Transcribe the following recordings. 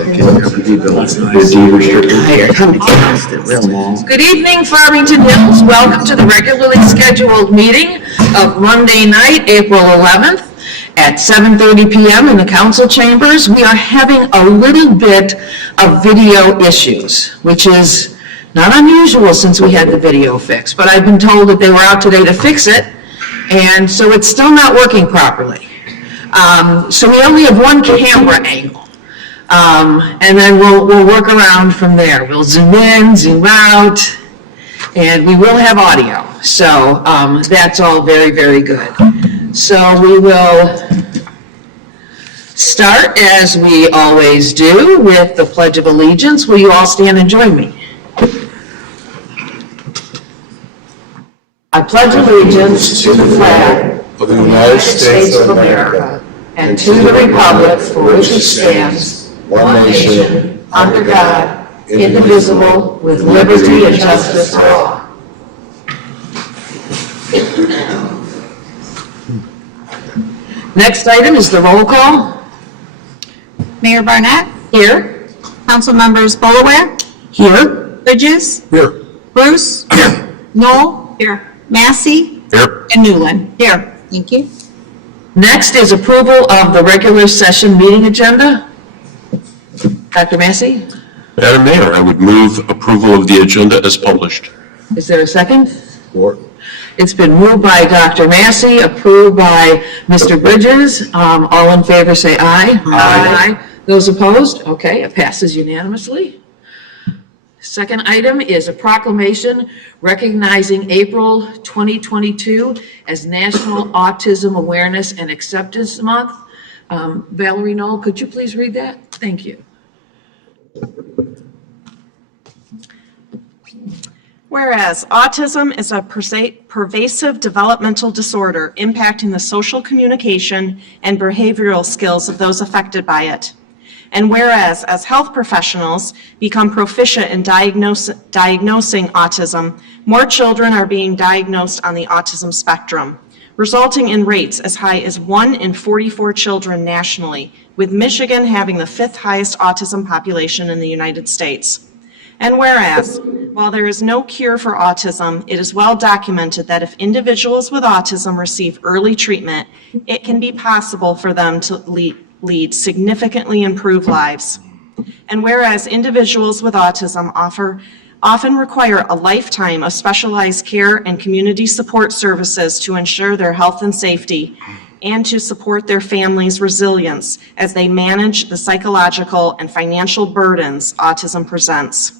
Good evening, Farmington Hills. Welcome to the regularly scheduled meeting of Monday night, April 11th at 7:30 p.m. in the council chambers. We are having a little bit of video issues, which is not unusual since we had the video fixed, but I've been told that they were out today to fix it, and so it's still not working properly. So we only have one camera angle. And then we'll work around from there. We'll zoom in, zoom out, and we will have audio. So that's all very, very good. So we will start, as we always do, with the Pledge of Allegiance. Will you all stand and join me? I pledge allegiance to the flag of the United States of America and to the republic for which it stands, one nation, under God, indivisible, with liberty and justice for all. Next item is the roll call. Mayor Barnett? Here. Council members Bolaware? Here. Bridges? Here. Bruce? Here. Knoll? Here. Massey? Here. And Newland? Here. Thank you. Next is approval of the regular session meeting agenda. Dr. Massey? Madam Mayor, I would move approval of the agenda as published. Is there a second? Support. It's been moved by Dr. Massey, approved by Mr. Bridges. All in favor say aye. Aye. Those opposed? Okay, it passes unanimously. Second item is a proclamation recognizing April 2022 as National Autism Awareness and Acceptance Month. Valerie Knoll, could you please read that? Thank you. Whereas autism is a pervasive developmental disorder impacting the social communication and behavioral skills of those affected by it. And whereas as health professionals become proficient in diagnosing autism, more children are being diagnosed on the autism spectrum, resulting in rates as high as 1 in 44 children nationally, with Michigan having the 5th highest autism population in the United States. And whereas, while there is no cure for autism, it is well documented that if individuals with autism receive early treatment, it can be possible for them to lead significantly improved lives. And whereas individuals with autism often require a lifetime of specialized care and community support services to ensure their health and safety, and to support their families' resilience as they manage the psychological and financial burdens autism presents.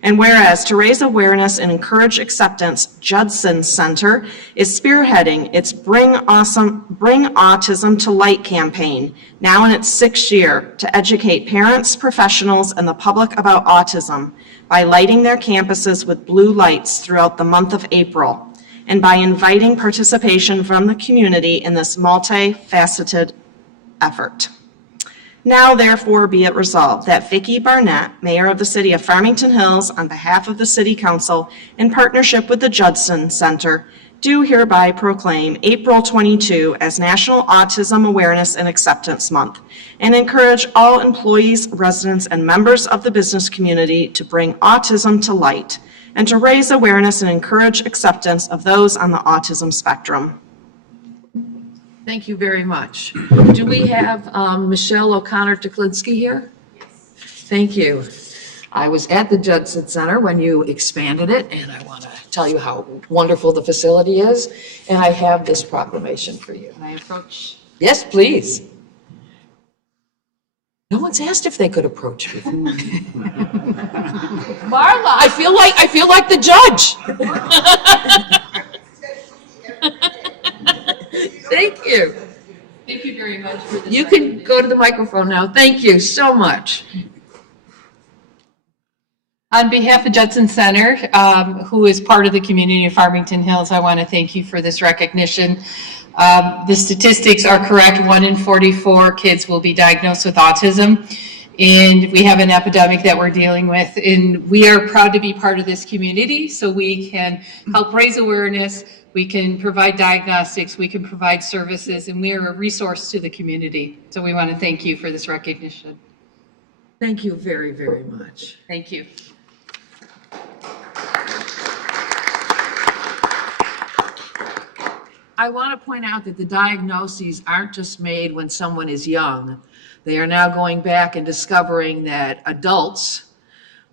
And whereas to raise awareness and encourage acceptance, Judson Center is spearheading its Bring Autism to Light campaign, now in its 6th year, to educate parents, professionals, and the public about autism by lighting their campuses with blue lights throughout the month of April, and by inviting participation from the community in this multifaceted effort. Now, therefore, be it resolved that Vicki Barnett, Mayor of the City of Farmington Hills, on behalf of the City Council, in partnership with the Judson Center, do hereby proclaim April 22 as National Autism Awareness and Acceptance Month, and encourage all employees, residents, and members of the business community to bring autism to light, and to raise awareness and encourage acceptance of those on the autism spectrum. Thank you very much. Do we have Michelle O'Connor-Teklinski here? Yes. Thank you. I was at the Judson Center when you expanded it, and I want to tell you how wonderful the facility is, and I have this proclamation for you. Can I approach? Yes, please. No one's asked if they could approach me. Marla! I feel like the judge. Thank you. Thank you very much for this. You can go to the microphone now. Thank you so much. On behalf of Judson Center, who is part of the community of Farmington Hills, I want to thank you for this recognition. The statistics are correct. 1 in 44 kids will be diagnosed with autism. And we have an epidemic that we're dealing with. And we are proud to be part of this community so we can help raise awareness. We can provide diagnostics, we can provide services, and we are a resource to the community. So we want to thank you for this recognition. Thank you very, very much. Thank you. I want to point out that the diagnoses aren't just made when someone is young. They are now going back and discovering that adults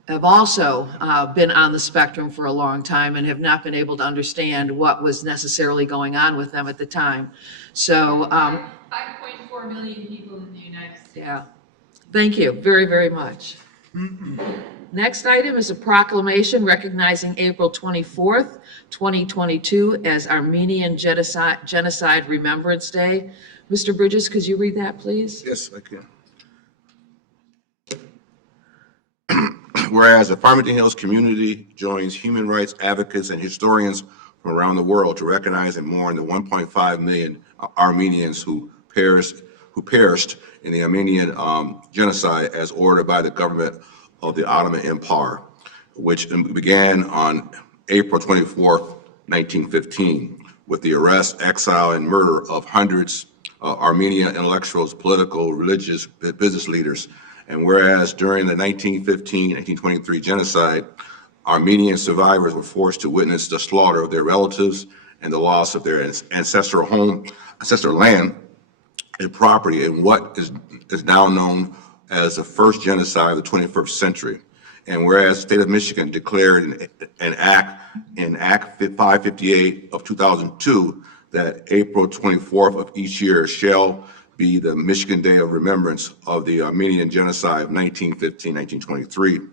have also been on the spectrum for a long time and have not been able to understand what was necessarily going on with them at the time. So, 5.4 million people in the United States. yeah, thank you very, very much. Next item is a proclamation recognizing April 24th, 2022 as Armenian Genocide Remembrance Day. Mr. Bridges, could you read that, please? Yes, I can. Whereas the Farmington Hills community joins human rights advocates and historians from around the world to recognize and mourn the 1.5 million Armenians who perished in the Armenian genocide as ordered by the government of the Ottoman Empire, which began on April 24, 1915, with the arrest, exile, and murder of hundreds of Armenian intellectuals, political, religious, business leaders. And whereas during the 1915-1923 genocide, Armenian survivors were forced to witness the slaughter of their relatives and the loss of their ancestral land and property in what is now known as the first genocide of the 21st century. And whereas the state of Michigan declared in Act 558 of 2002 that April 24th of each year shall be the Michigan Day of Remembrance of the Armenian Genocide of 1915-1923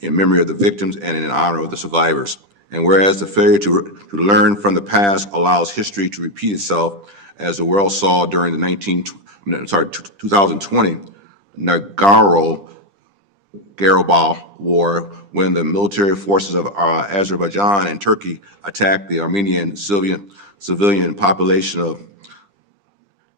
in memory of the victims and in honor of the survivors. And whereas the failure to learn from the past allows history to repeat itself, as the world saw during the 2020 Nagorno-Karabakh War, when the military forces of Azerbaijan and Turkey attacked the Armenian civilian population of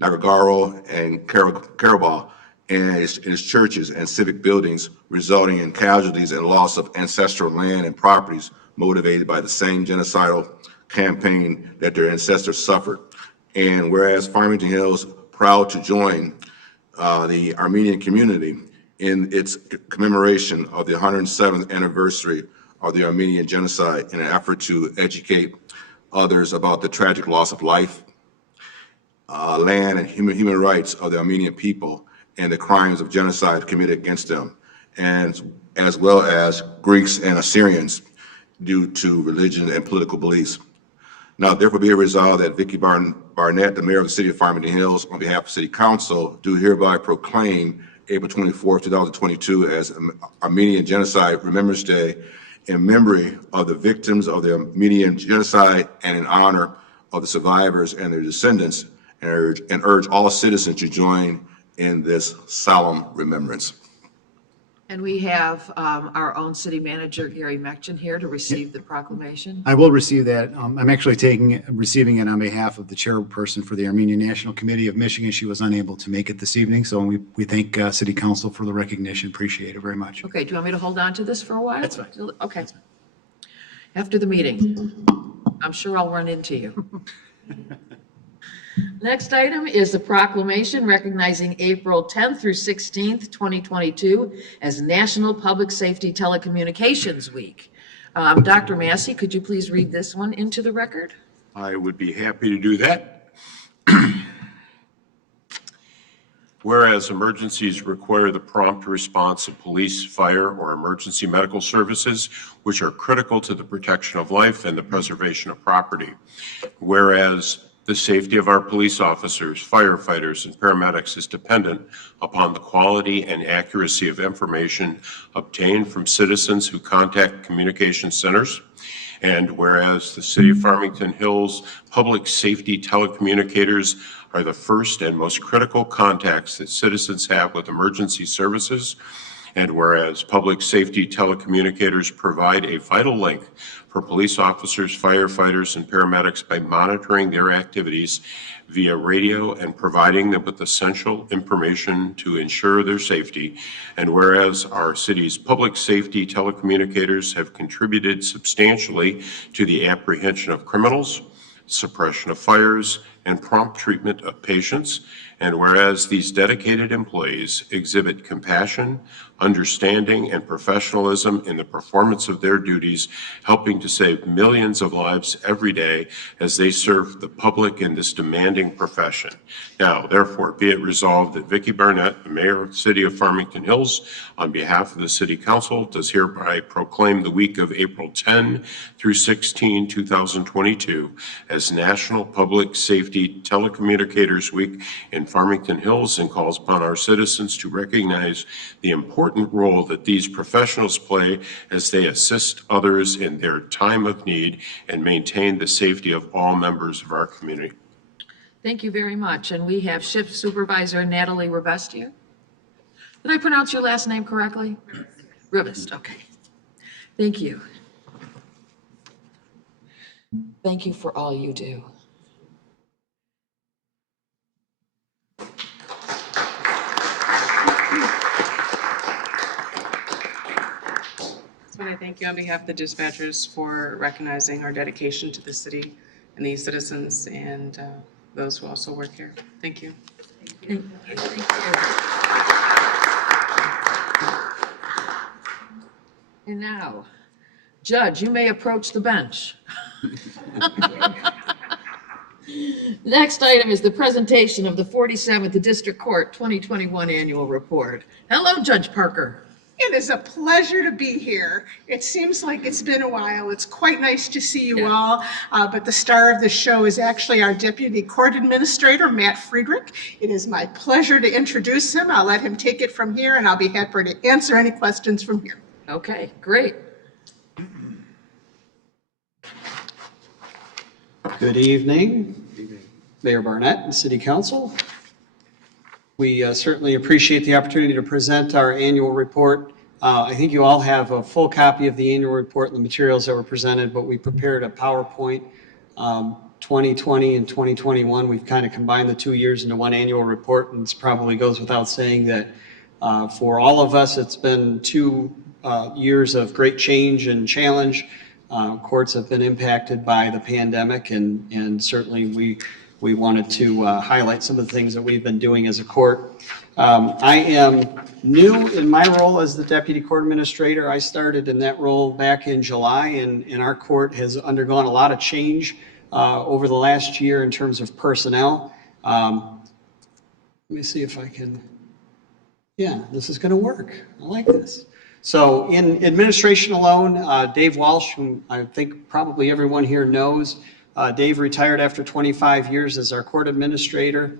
Nagorno and Karabakh and its churches and civic buildings, resulting in casualties and loss of ancestral land and properties motivated by the same genocidal campaign that their ancestors suffered. And whereas Farmington Hills proud to join the Armenian community in its commemoration of the 107th anniversary of the Armenian Genocide in an effort to educate others about the tragic loss of life, land, and human rights of the Armenian people and the crimes of genocide committed against them, and as well as Greeks and Assyrians due to religion and political beliefs. Now, therefore be it resolved that Vicki Barnett, the mayor of the city of Farmington Hills, on behalf of City Council, do hereby proclaim April 24, 2022 as Armenian Genocide Remembrance Day in memory of the victims of the Armenian Genocide and in honor of the survivors and their descendants, and urge all citizens to join in this solemn remembrance. And we have our own city manager, Gary Mechtin, here to receive the proclamation. I will receive that. I'm actually receiving it on behalf of the chairperson for the Armenian National Committee of Michigan. She was unable to make it this evening, so we thank City Council for the recognition. Appreciate it very much. Okay, do you want me to hold on to this for a while? That's fine. Okay. After the meeting. I'm sure I'll run into you. Next item is the proclamation recognizing April 10th through 16th, 2022 as National Public Safety Telecommunications Week. Dr. Massey, could you please read this one into the record? I would be happy to do that. Whereas emergencies require the prompt response of police, fire, or emergency medical services, which are critical to the protection of life and the preservation of property. Whereas the safety of our police officers, firefighters, and paramedics is dependent upon the quality and accuracy of information obtained from citizens who contact communication centers. And whereas the City of Farmington Hills public safety telecommunicators are the first and most critical contacts that citizens have with emergency services, and whereas public safety telecommunicators provide a vital link for police officers, firefighters, and paramedics by monitoring their activities via radio and providing them with essential information to ensure their safety, and whereas our city's public safety telecommunicators have contributed substantially to the apprehension of criminals, suppression of fires, and prompt treatment of patients. And whereas these dedicated employees exhibit compassion, understanding, and professionalism in the performance of their duties, helping to save millions of lives every day as they serve the public in this demanding profession. Now, therefore, be it resolved that Vicki Barnett, the Mayor of the City of Farmington Hills, on behalf of the City Council, does hereby proclaim the week of April 10 through 16, 2022 as National Public Safety Telecommunicators Week in Farmington Hills, and calls upon our citizens to recognize the important role that these professionals play as they assist others in their time of need and maintain the safety of all members of our community. Thank you very much. And we have Shift Supervisor Natalie Ribest here. Did I pronounce your last name correctly? Ribest, okay. Thank you. Thank you for all you do. I want to thank you on behalf of the dispatchers for recognizing our dedication to the city and these citizens and those who also work here. Thank you. Thank you. And now, Judge, you may approach the bench. Next item is the presentation of the 47th District Court 2021 Annual Report. Hello, Judge Parker. It is a pleasure to be here. It seems like it's been a while. It's quite nice to see you all, but the star of the show is actually our Deputy Court Administrator, Matt Friedrich. It is my pleasure to introduce him. I'll let him take it from here, and I'll be happy to answer any questions from here. Okay, great. Good evening, Mayor Barnett and City Council. We certainly appreciate the opportunity to present our annual report. I think you all have a full copy of the annual report and the materials that were presented, but we prepared a PowerPoint. 2020 and 2021, we've kind of combined the 2 years into one annual report, and it probably goes without saying that for all of us, it's been 2 years of great change and challenge. Courts have been impacted by the pandemic, and certainly we wanted to highlight some of the things that we've been doing as a court. I am new in my role as the Deputy Court Administrator. I started in that role back in July, and our court has undergone a lot of change over the last year in terms of personnel. Let me see if I can, yeah, this is going to work. I like this. So in administration alone, Dave Walsh, whom I think probably everyone here knows, Dave retired after 25 years as our court administrator.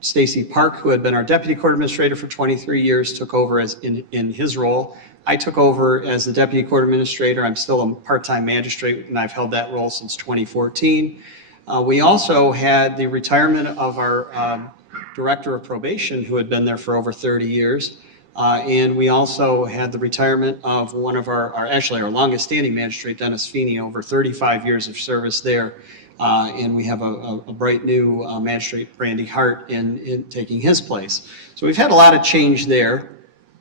Stacy Park, who had been our deputy court administrator for 23 years, took over as in his role. I took over as the deputy court administrator. I'm still a part-time magistrate, and I've held that role since 2014. We also had the retirement of our director of probation, who had been there for over 30 years. And we also had the retirement of one of our longest standing magistrate, Dennis Feeney, over 35 years of service there. And we have a bright new magistrate, Brandy Hart, in taking his place. So we've had a lot of change there.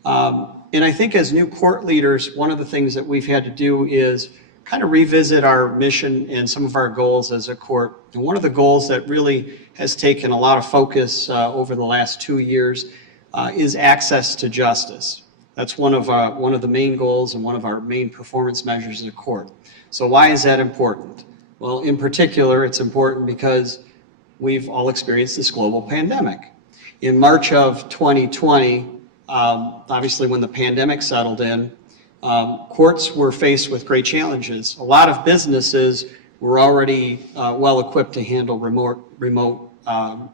And I think as new court leaders, one of the things that we've had to do is kind of revisit our mission and some of our goals as a court. And one of the goals that really has taken a lot of focus over the last 2 years is access to justice. That's one of the main goals and one of our main performance measures as a court. So why is that important? Well, in particular, it's important because we've all experienced this global pandemic. In March of 2020, obviously when the pandemic settled in, courts were faced with great challenges. A lot of businesses were already well equipped to handle remote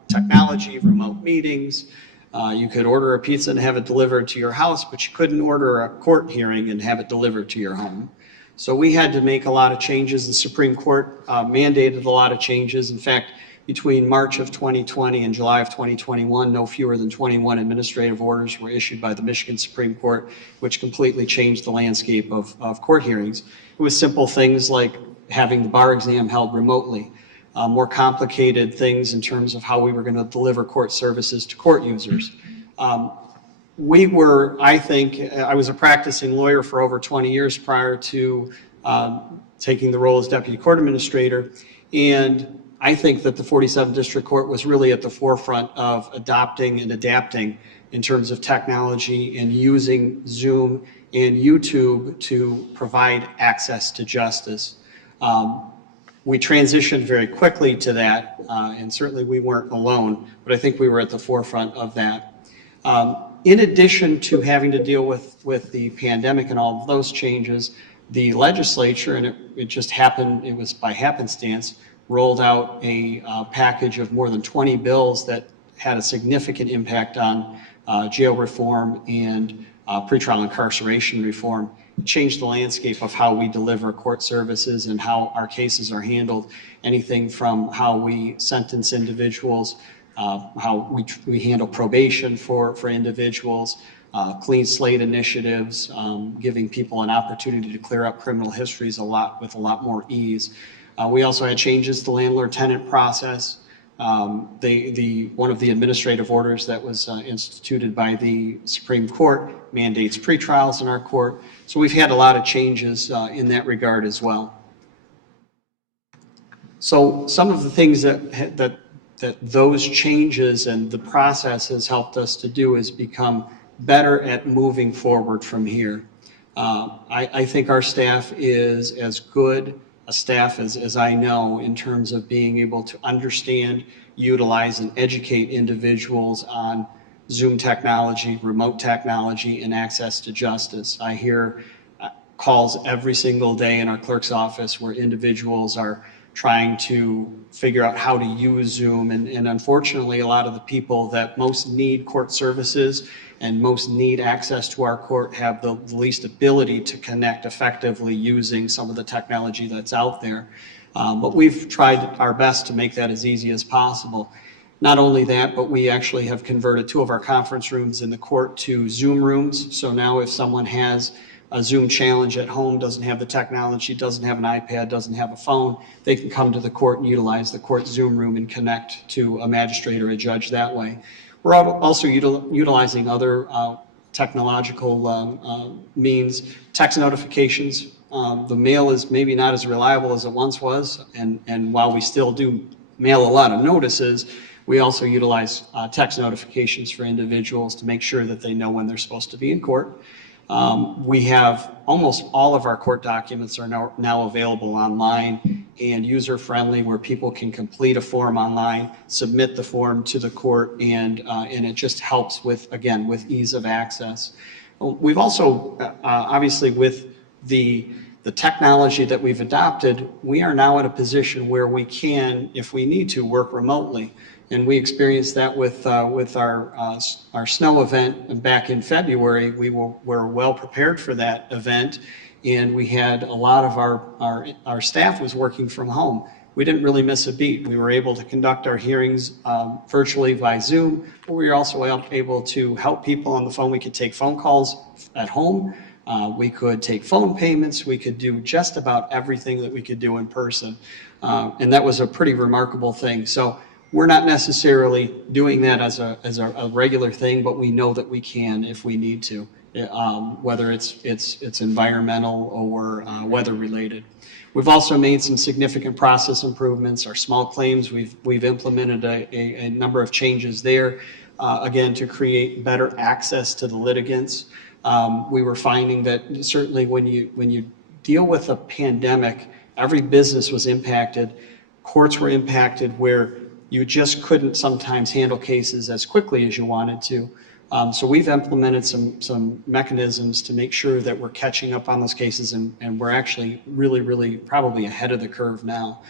technology, remote meetings. You could order a pizza and have it delivered to your house, but you couldn't order a court hearing and have it delivered to your home. So we had to make a lot of changes. The Supreme Court mandated a lot of changes. In fact, between March of 2020 and July of 2021, no fewer than 21 administrative orders were issued by the Michigan Supreme Court, which completely changed the landscape of court hearings. It was simple things like having the bar exam held remotely, more complicated things in terms of how we were going to deliver court services to court users. We were, I think, I was a practicing lawyer for over 20 years prior to taking the role as deputy court administrator, and I think that the 47th District Court was really at the forefront of adopting and adapting in terms of technology and using Zoom and YouTube to provide access to justice. We transitioned very quickly to that, and certainly we weren't alone, but I think we were at the forefront of that. In addition to having to deal with the pandemic and all of those changes, the legislature, and it just happened, it was by happenstance, rolled out a package of more than 20 bills that had a significant impact on jail reform and pretrial incarceration reform. It changed the landscape of how we deliver court services and how our cases are handled. Anything from how we sentence individuals, how we handle probation for individuals, clean slate initiatives, giving people an opportunity to clear up criminal histories with a lot more ease. We also had changes to the landlord-tenant process. One of the administrative orders that was instituted by the Supreme Court mandates pretrials in our court. So we've had a lot of changes in that regard as well. So some of the things that those changes and the process has helped us to do is become better at moving forward from here. I think our staff is as good a staff as I know in terms of being able to understand, utilize, and educate individuals on Zoom technology, remote technology, and access to justice. I hear calls every single day in our clerk's office where individuals are trying to figure out how to use Zoom. And unfortunately, a lot of the people that most need court services and most need access to our court have the least ability to connect effectively using some of the technology that's out there. But we've tried our best to make that as easy as possible. Not only that, but we actually have converted 2 of our conference rooms in the court to Zoom rooms. So now if someone has a Zoom challenge at home, doesn't have the technology, doesn't have an iPad, doesn't have a phone, they can come to the court and utilize the court Zoom room and connect to a magistrate or a judge that way. We're also utilizing other technological means, text notifications. The mail is maybe not as reliable as it once was, and while we still do mail a lot of notices, we also utilize text notifications for individuals to make sure that they know when they're supposed to be in court. We have almost all of our court documents are now available online and user-friendly, where people can complete a form online, submit the form to the court, and it just helps with ease of access. We've also, obviously, with the technology that we've adopted, we are now in a position where we can, if we need to, work remotely. And we experienced that with our snow event back in February. We were well prepared for that event, and we had a lot of our staff was working from home. We didn't really miss a beat. We were able to conduct our hearings virtually by Zoom, but we were also able to help people on the phone. We could take phone calls at home. We could take phone payments. We could do just about everything that we could do in person. And that was a pretty remarkable thing. So we're not necessarily doing that as a regular thing, but we know that we can if we need to, whether it's environmental or weather related. We've also made some significant process improvements. Our small claims, we've implemented a number of changes there, again, to create better access to the litigants. We were finding that certainly when you deal with a pandemic, every business was impacted. Courts were impacted where you just couldn't sometimes handle cases as quickly as you wanted to. So we've implemented some mechanisms to make sure that we're catching up on those cases, and we're actually really probably ahead of the curve now.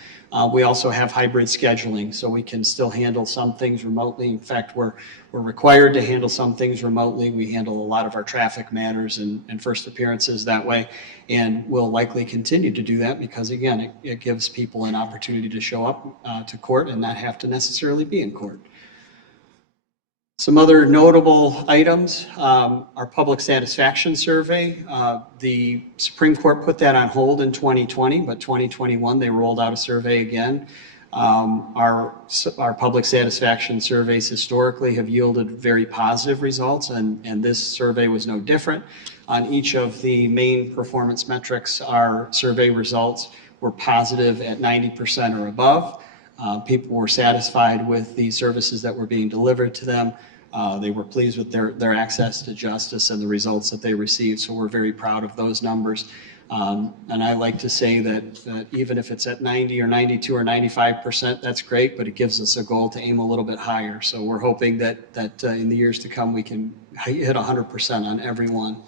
We also have hybrid scheduling, so we can still handle some things remotely. In fact, we're required to handle some things remotely. We handle a lot of our traffic matters and first appearances that way, and we'll likely continue to do that because, again, it gives people an opportunity to show up to court and not have to necessarily be in court. Some other notable items, our public satisfaction survey. The Supreme Court put that on hold in 2020, but 2021 they rolled out a survey again. Our public satisfaction surveys historically have yielded very positive results, and this survey was no different. On each of the main performance metrics, our survey results were positive at 90% or above. People were satisfied with the services that were being delivered to them. They were pleased with their access to justice and the results that they received, so we're very proud of those numbers. And I like to say that even if it's at 90 or 92 or 95%, that's great, but it gives us a goal to aim a little bit higher. So we're hoping that in the years to come, we can hit 100% on everyone.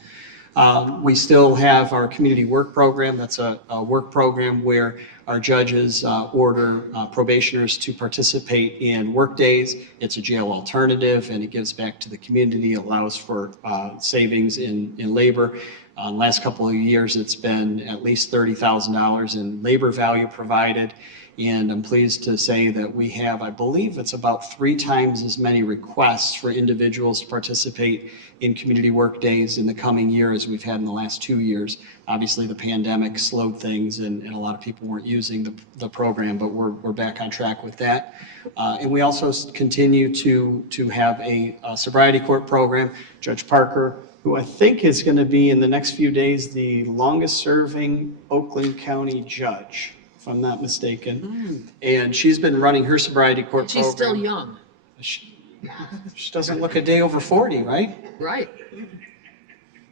We still have our community work program. That's a work program where our judges order probationers to participate in work days. It's a jail alternative, and it gives back to the community, allows for savings in labor. Last couple of years, it's been at least $30,000 in labor value provided. And I'm pleased to say that we have, I believe it's about 3 times as many requests for individuals to participate in community work days in the coming year as we've had in the last 2 years. Obviously, the pandemic slowed things and a lot of people weren't using the program, but we're back on track with that. And we also continue to have a sobriety court program. Judge Parker, who I think is going to be in the next few days the longest serving Oakland County judge, if I'm not mistaken. And she's been running her sobriety court program. She's still young. She doesn't look a day over 40, right? Right.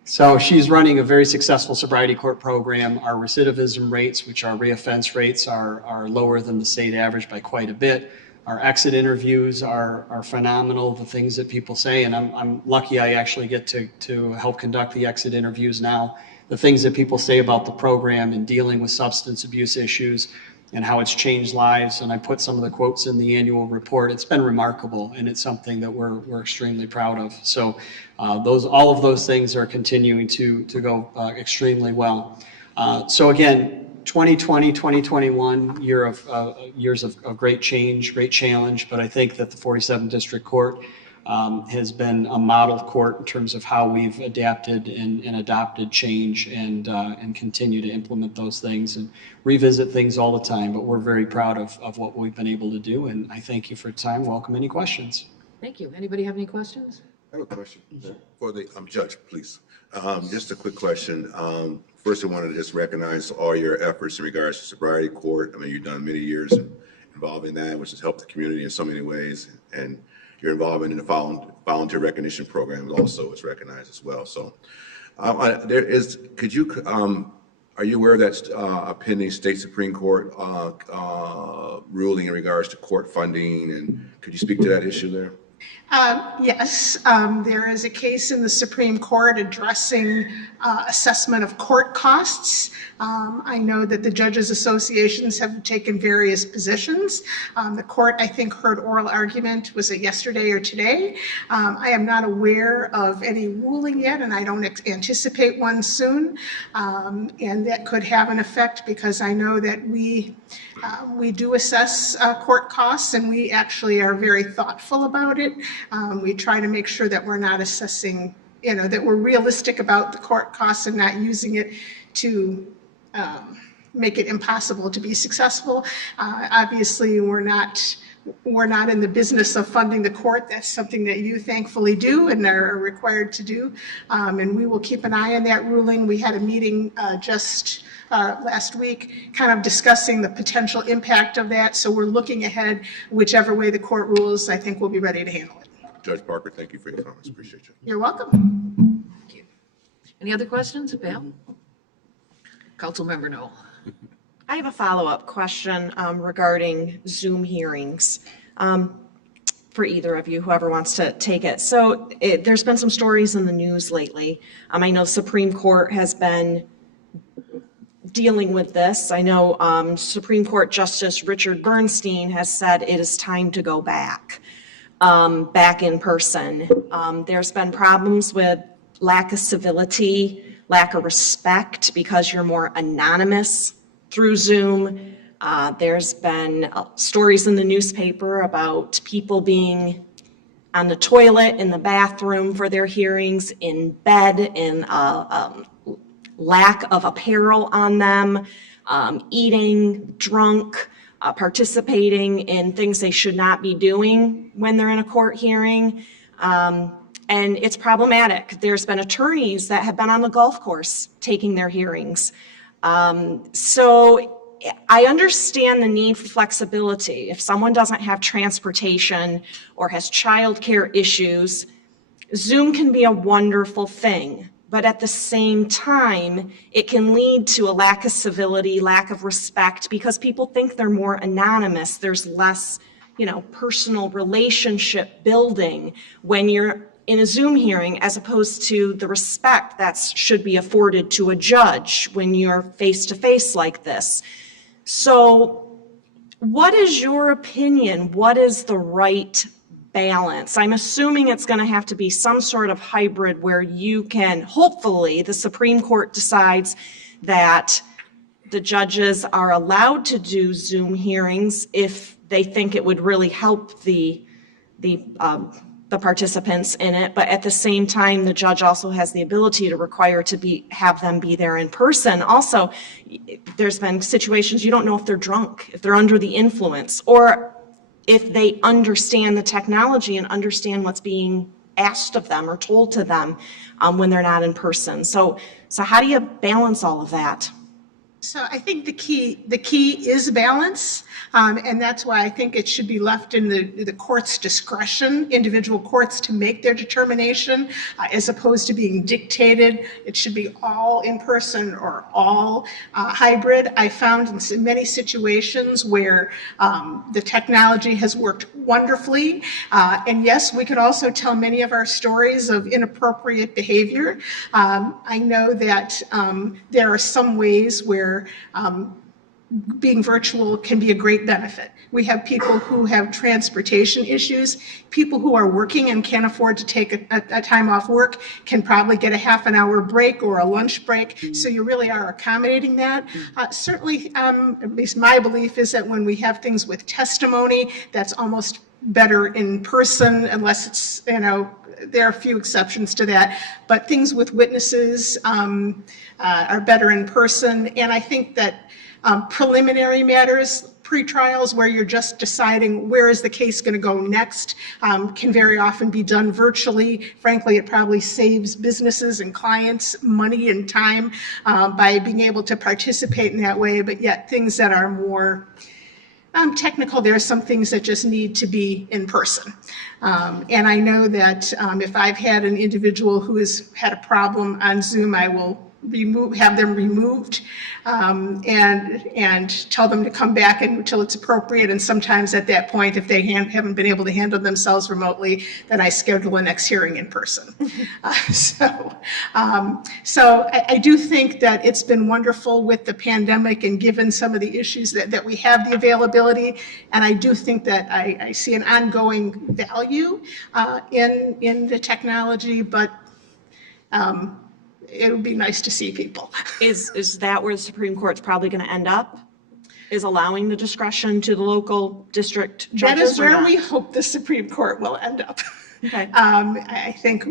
So she's running a very successful sobriety court program. Our recidivism rates, which are reoffense rates, are lower than the state average by quite a bit. Our exit interviews are phenomenal, the things that people say, and I'm lucky I actually get to help conduct the exit interviews now. The things that people say about the program and dealing with substance abuse issues and how it's changed lives, and I put some of the quotes in the annual report. It's been remarkable, and it's something that we're extremely proud of. So all of those things are continuing to go extremely well. So again, 2020, 2021, years of great change, great challenge, but I think that the 47th District Court has been a model court in terms of how we've adapted and adopted change and continue to implement those things and revisit things all the time. But we're very proud of what we've been able to do, and I thank you for your time. Welcome any questions. Thank you. Anybody have any questions? I have a question for the judge, please. Just a quick question. First, I wanted to just recognize all your efforts in regards to sobriety court. I mean, you've done many years involved in that, which has helped the community in so many ways. And your involvement in the volunteer recognition program also is recognized as well. So, are you aware of that a pending state Supreme Court ruling in regards to court funding? And could you speak to that issue there? Yes, there is a case in the Supreme Court addressing assessment of court costs. I know that the judges' associations have taken various positions. The court, I think, heard oral argument, was it yesterday or today? I am not aware of any ruling yet, and I don't anticipate one soon. And that could have an effect because I know that we do assess court costs, and we actually are very thoughtful about it. We try to make sure that we're not assessing, that we're realistic about the court costs and not using it to make it impossible to be successful. Obviously, we're not in the business of funding the court. That's something that you thankfully do and are required to do. And we will keep an eye on that ruling. We had a meeting just last week kind of discussing the potential impact of that. So we're looking ahead. Whichever way the court rules, I think we'll be ready to handle it. Judge Parker, thank you for your comments. Appreciate you. You're welcome. Thank you. Any other questions, Pam? Councilmember Knoll. I have a follow-up question regarding Zoom hearings for either of you, whoever wants to take it. So there's been some stories in the news lately. I know the Supreme Court has been dealing with this. I know Supreme Court Justice Richard Bernstein has said it is time to go back in person. There's been problems with lack of civility, lack of respect because you're more anonymous through Zoom. There's been stories in the newspaper about people being on the toilet, in the bathroom for their hearings, in bed, in lack of apparel on them, eating, drunk, participating in things they should not be doing when they're in a court hearing. And it's problematic. There's been attorneys that have been on the golf course taking their hearings. So I understand the need for flexibility. If someone doesn't have transportation or has childcare issues, Zoom can be a wonderful thing. But at the same time, it can lead to a lack of civility, lack of respect, because people think they're more anonymous. There's less, personal relationship building when you're in a Zoom hearing, as opposed to the respect that should be afforded to a judge when you're face-to-face like this. So what is your opinion? What is the right balance? I'm assuming it's going to have to be some sort of hybrid where you can, hopefully, the Supreme Court decides that the judges are allowed to do Zoom hearings if they think it would really help the participants in it, but at the same time, the judge also has the ability to require have them be there in person. Also, there's been situations you don't know if they're drunk, if they're under the influence, or if they understand the technology and understand what's being asked of them or told to them when they're not in person. So how do you balance all of that? So I think the key is balance, and that's why I think it should be left in the court's discretion, individual courts, to make their determination, as opposed to being dictated. It should be all in person or all hybrid. I found in many situations where the technology has worked wonderfully, and yes, we could also tell many of our stories of inappropriate behavior. I know that there are some ways where being virtual can be a great benefit. We have people who have transportation issues, people who are working and can't afford to take a time off work can probably get a half an hour break or a lunch break, so you really are accommodating that. Certainly, at least my belief is that when we have things with testimony, that's almost better in person, unless it's, there are a few exceptions to that, but things with witnesses are better in person. And I think that preliminary matters, pre-trials where you're just deciding where is the case going to go next, can very often be done virtually. Frankly, it probably saves businesses and clients money and time by being able to participate in that way, but yet things that are more technical, there are some things that just need to be in person. And I know that if I've had an individual who has had a problem on Zoom, I will have them removed and tell them to come back until it's appropriate. And sometimes at that point, if they haven't been able to handle themselves remotely, then I schedule a next hearing in person. So I do think that it's been wonderful with the pandemic and given some of the issues that we have the availability. And I do think that I see an ongoing value in the technology, but it would be nice to see people. Is that where the Supreme Court's probably going to end up? Is allowing the discretion to the local district judges? That is where we hope the Supreme Court will end up. Okay. I think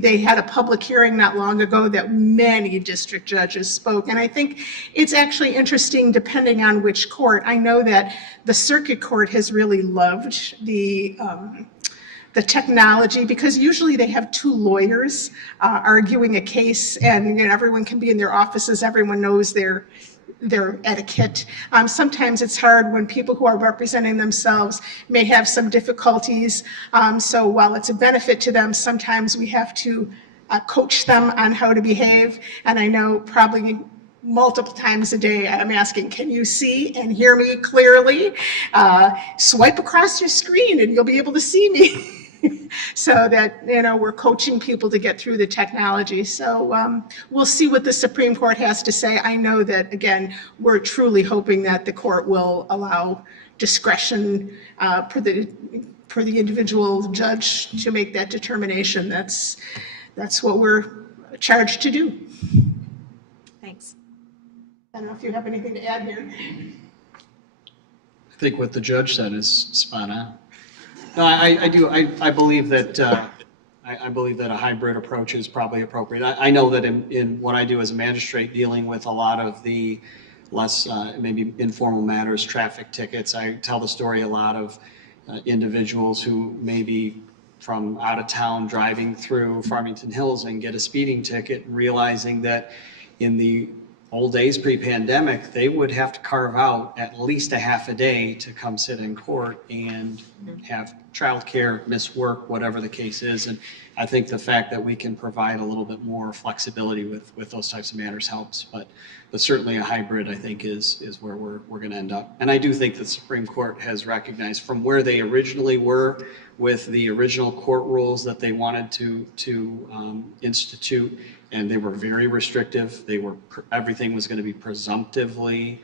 they had a public hearing not long ago that many district judges spoke, and I think it's actually interesting depending on which court. I know that the circuit court has really loved the technology, because usually they have two lawyers arguing a case, and everyone can be in their offices, everyone knows their etiquette. Sometimes it's hard when people who are representing themselves may have some difficulties. So while it's a benefit to them, sometimes we have to coach them on how to behave. And I know probably multiple times a day I'm asking, can you see and hear me clearly? Swipe across your screen and you'll be able to see me. So that, we're coaching people to get through the technology. So we'll see what the Supreme Court has to say. I know that, again, we're truly hoping that the court will allow discretion for the individual judge to make that determination. That's what we're charged to do. Thanks. I don't know if you have anything to add here. I think what the judge said is spot on. No, I do. I believe that I believe that a hybrid approach is probably appropriate. I know that in what I do as a magistrate, dealing with a lot of the less maybe informal matters, traffic tickets, I tell the story a lot of individuals who may be from out of town driving through Farmington Hills and get a speeding ticket, and realizing that in the old days pre-pandemic, they would have to carve out at least a half a day to come sit in court and have childcare, miss work, whatever the case is. And I think the fact that we can provide a little bit more flexibility with those types of matters helps. But certainly a hybrid, I think, is where we're going to end up. And I do think the Supreme Court has recognized from where they originally were with the original court rules that they wanted to institute, and they were very restrictive. Everything was going to be presumptively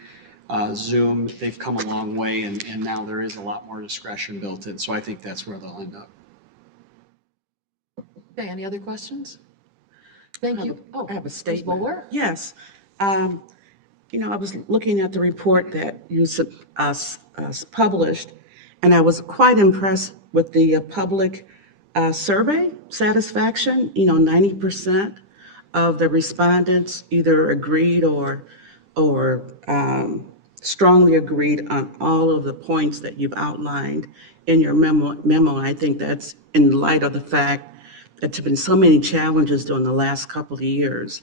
Zoom. They've come a long way, and now there is a lot more discretion built in. So I think that's where they'll end up. Okay, any other questions? Thank you. Oh, I have a Ms. statement. Bowler? Yes. You know, I was looking at the report that you published, and I was quite impressed with the public survey satisfaction. You know, 90% of the respondents either agreed or strongly agreed on all of the points that you've outlined in your memo. I think that's in light of the fact that there's been so many challenges during the last couple of years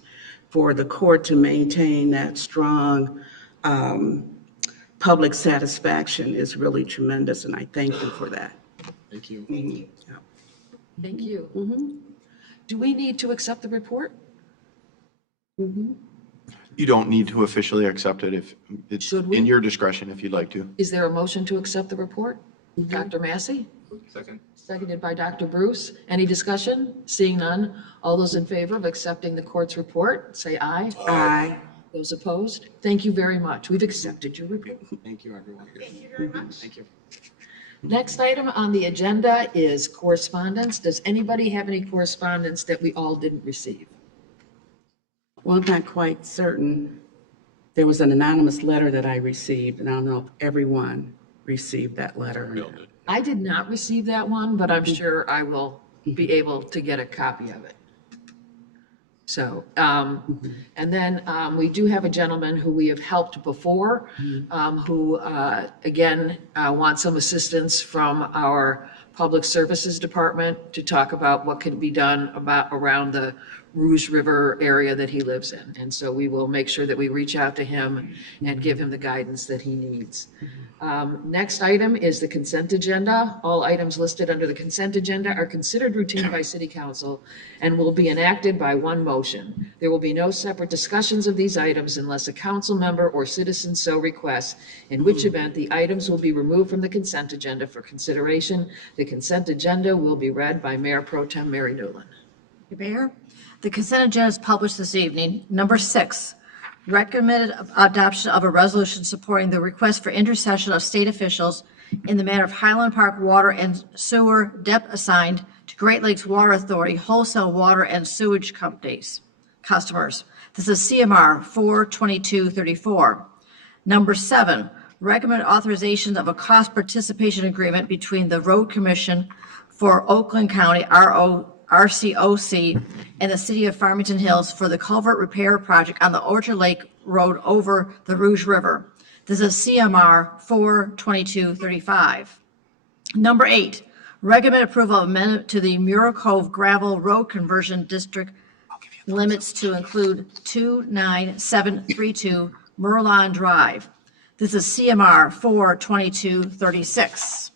for the court to maintain that strong public satisfaction is really tremendous, and I thank you for that. Thank you. Yeah. Thank you. Do we need to accept the report? You don't need to officially accept it if it's Should we? in your discretion if you'd like to. Is there a motion to accept the report? Dr. Massey? Second. Seconded by Dr. Bruce. Any discussion? Seeing none. All those in favor of accepting the court's report, say aye. Aye. Those opposed? Thank you very much. We've accepted your report. Thank you, everyone. Thank you very much. Thank you. Next item on the agenda is correspondence. Does anybody have any correspondence that we all didn't receive? Well, I'm not quite certain. There was an anonymous letter that I received, and I don't know if everyone received that letter. or not. I did not receive that one, but I'm sure I will be able to get a copy of it. So, and then we do have a gentleman who we have helped before, who, again, wants some assistance from our Public Services Department to talk about what can be done around the Rouge River area that he lives in. And so we will make sure that we reach out to him and give him the guidance that he needs. Next item is the consent agenda. All items listed under the consent agenda are considered routine by City Council and will be enacted by one motion. There will be no separate discussions of these items unless a council member or citizen so requests, in which event the items will be removed from the consent agenda for consideration. The consent agenda will be read by Mayor Pro Tem Mary Newland. Mayor, the consent agenda is published this evening. Number 6, recommended adoption of a resolution supporting the request for intercession of state officials in the matter of Highland Park Water and Sewer debt assigned to Great Lakes Water Authority wholesale water and sewage customers. This is CMR 42234. Number 7, recommended authorization of a cost participation agreement between the Road Commission for Oakland County, RCOC, and the City of Farmington Hills for the culvert repair project on the Orchard Lake Road over the Rouge River. This is CMR 42235. Number 8, recommend approval of amendment to the Muir Cove Gravel Road Conversion District limits to include 29732 Merlon Drive. This is CMR 42236.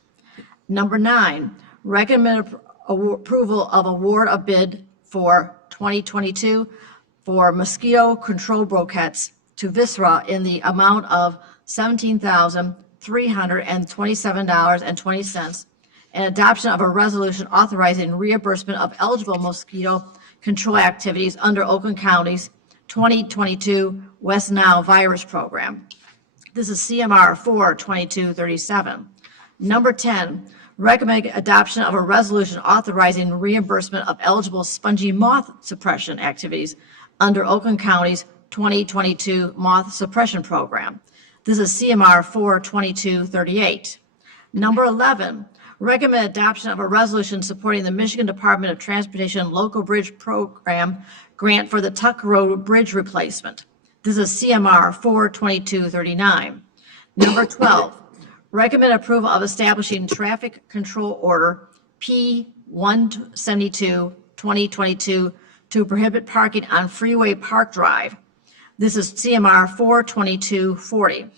Number 9, recommend approval of award of bid for 2022 for mosquito control broquettes to Visra in the amount of $17,327.20, and adoption of a resolution authorizing reimbursement of eligible mosquito control activities under Oakland County's 2022 West Nile virus program. This is CMR 42237. Number 10, recommend adoption of a resolution authorizing reimbursement of eligible spongy moth suppression activities under Oakland County's 2022 moth suppression program. This is CMR 42238. Number 11, recommend adoption of a resolution supporting the Michigan Department of Transportation Local Bridge Program grant for the Tuck Road Bridge replacement. This is CMR 42239. Number 12, recommend approval of establishing traffic control order P-172, 2022, to prohibit parking on Freeway Park Drive. This is CMR 42240.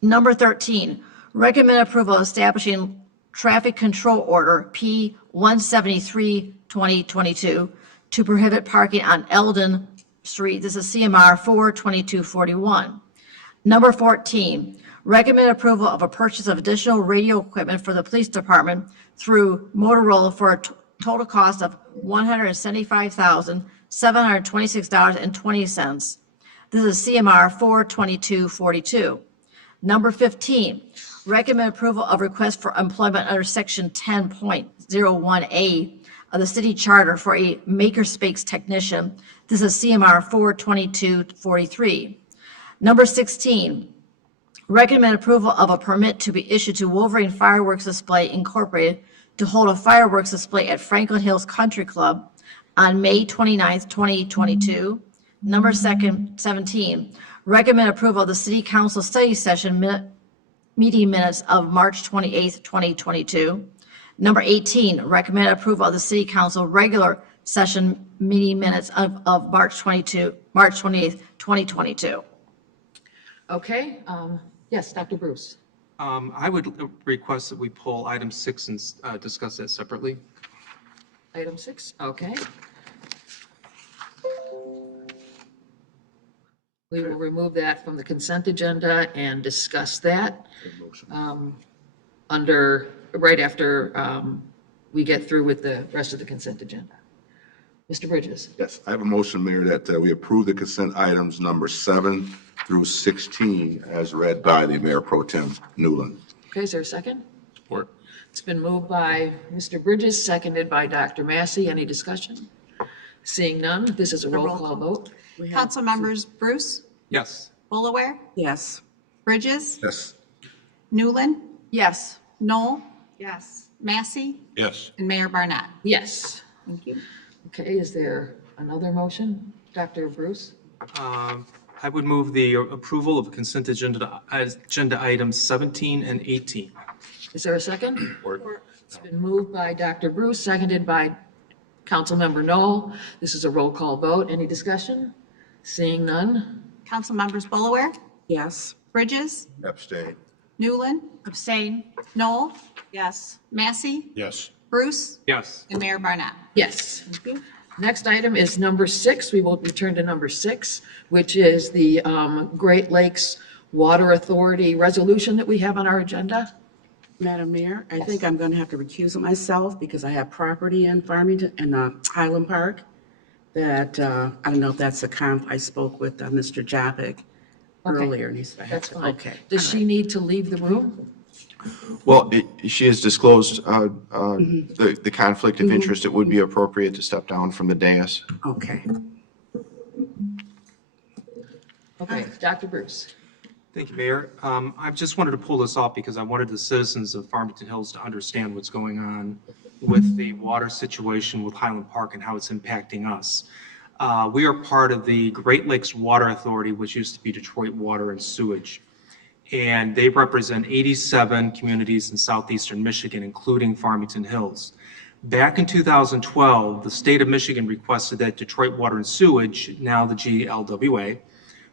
Number 13, recommend approval of establishing traffic control order P 173/2022 to prohibit parking on Eldon Street. This is CMR 42241. Number 14, recommend approval of a purchase of additional radio equipment for the police department through Motorola for a total cost of $175,726.20. This is CMR 42242. Number 15, recommend approval of request for employment under Section 10.01A of the city charter for a makerspace technician. This is CMR 42243. Number 16, recommend approval of a permit to be issued to Wolverine Fireworks Display Incorporated to hold a fireworks display at Franklin Hills Country Club on May 29th, 2022. Number 17, recommend approval of the city council study session meeting minutes of March 28th, 2022. Number 18, recommend approval of the city council regular session meeting minutes of March 28th, 2022. Okay, yes, Dr. Bruce. I would request that we pull item 6 and discuss that separately. Item 6, okay. We will remove that from the consent agenda and discuss that right after we get through with the rest of the consent agenda. Mr. Bridges? Yes, I have a motion, Mayor, that we approve the consent items number 7 through 16 as read by the Mayor Pro Tem Newland. Okay, is there a second? Support. It's been moved by Mr. Bridges, seconded by Dr. Massey. Any discussion? Seeing none, this is a roll call vote. Council members Bruce, Yes. Bullaware, Yes. Bridges, Yes. Newland, Yes. Knoll, Yes. Massey, Yes. and Mayor Barnett. Yes. Thank you. Okay, is there another motion? Dr. Bruce? I would move the approval of consent agenda items 17 and 18. Is there a second? Support. It's been moved by Dr. Bruce, seconded by Councilmember Knoll. This is a roll call vote. Any discussion? Seeing none? Council members Bullaware, Yes. Bridges, Abstain. Newland, Abstain. Knoll, Yes. Massey, Yes. Bruce, Yes. and Mayor Barnett. Yes. Next item is number 6. We will return to number 6, which is the Great Lakes Water Authority resolution that we have on our agenda. Madam Mayor, I think I'm going to have to recuse myself because I have property in Farmington, in Highland Park, that, I don't know if that's a I spoke with Mr. Javik earlier, and he said I have That's to. fine. Okay. Does she need to leave the room? Well, she has disclosed the conflict of interest. It would be appropriate to step down from the dais. Okay. Okay, Dr. Bruce. Thank you, Mayor. I just wanted to pull this off because I wanted the citizens of Farmington Hills to understand what's going on with the water situation with Highland Park and how it's impacting us. We are part of the Great Lakes Water Authority, which used to be Detroit Water and Sewage. And they represent 87 communities in southeastern Michigan, including Farmington Hills. Back in 2012, the state of Michigan requested that Detroit Water and Sewage, now the GLWA,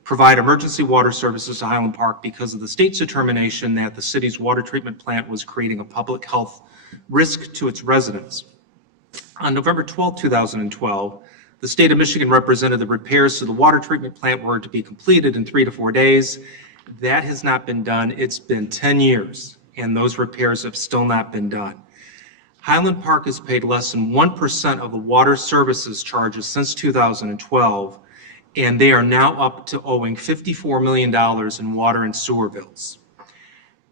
provide emergency water services to Highland Park because of the state's determination that the city's water treatment plant was creating a public health risk to its residents. On November 12, 2012, the state of Michigan represented the repairs to the water treatment plant were to be completed in 3 to 4 days. That has not been done. It's been 10 years, and those repairs have still not been done. Highland Park has paid less than 1% of the water services charges since 2012, and they are now up to owing $54 million in water and sewer bills.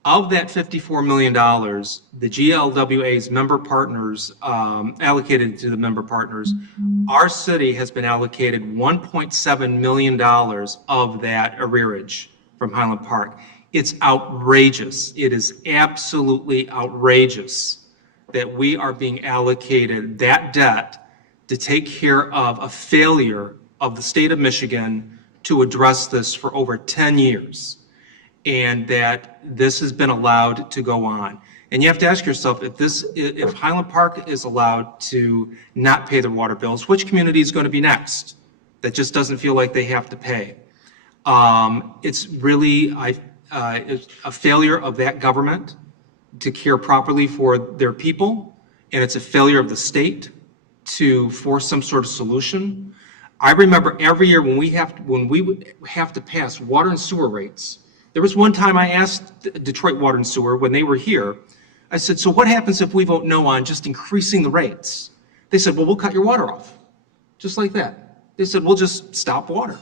Of that $54 million, the GLWA's member partners, allocated to the member partners, our city has been allocated $1.7 million of that arrearage from Highland Park. It's outrageous. It is absolutely outrageous that we are being allocated that debt to take care of a failure of the state of Michigan to address this for over 10 years, and that this has been allowed to go on. And you have to ask yourself, if Highland Park is allowed to not pay their water bills, which community is going to be next that just doesn't feel like they have to pay? It's really it's a failure of that government to care properly for their people, and it's a failure of the state to force some sort of solution. I remember every year when we would have to pass water and sewer rates. There was one time I asked Detroit Water and Sewer when they were here, I said, so what happens if we vote no on just increasing the rates? They said, well, we'll cut your water off. Just like that. They said, we'll just stop water.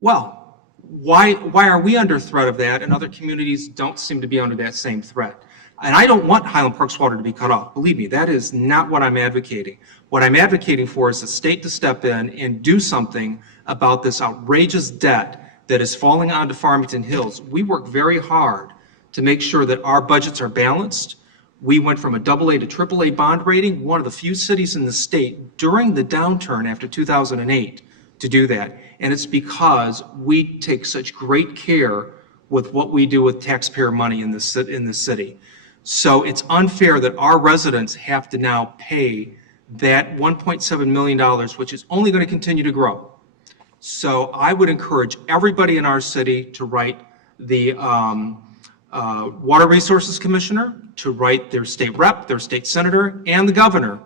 Well, why are we under threat of that and other communities don't seem to be under that same threat? And I don't want Highland Park's water to be cut off. Believe me, that is not what I'm advocating. What I'm advocating for is the state to step in and do something about this outrageous debt that is falling onto Farmington Hills. We work very hard to make sure that our budgets are balanced. We went from a AA to AAA bond rating, one of the few cities in the state during the downturn after 2008 to do that. And it's because we take such great care with what we do with taxpayer money in the city. So it's unfair that our residents have to now pay that $1.7 million, which is only going to continue to grow. So I would encourage everybody in our city to write the Water Resources Commissioner, to write their state rep, their state senator, and the governor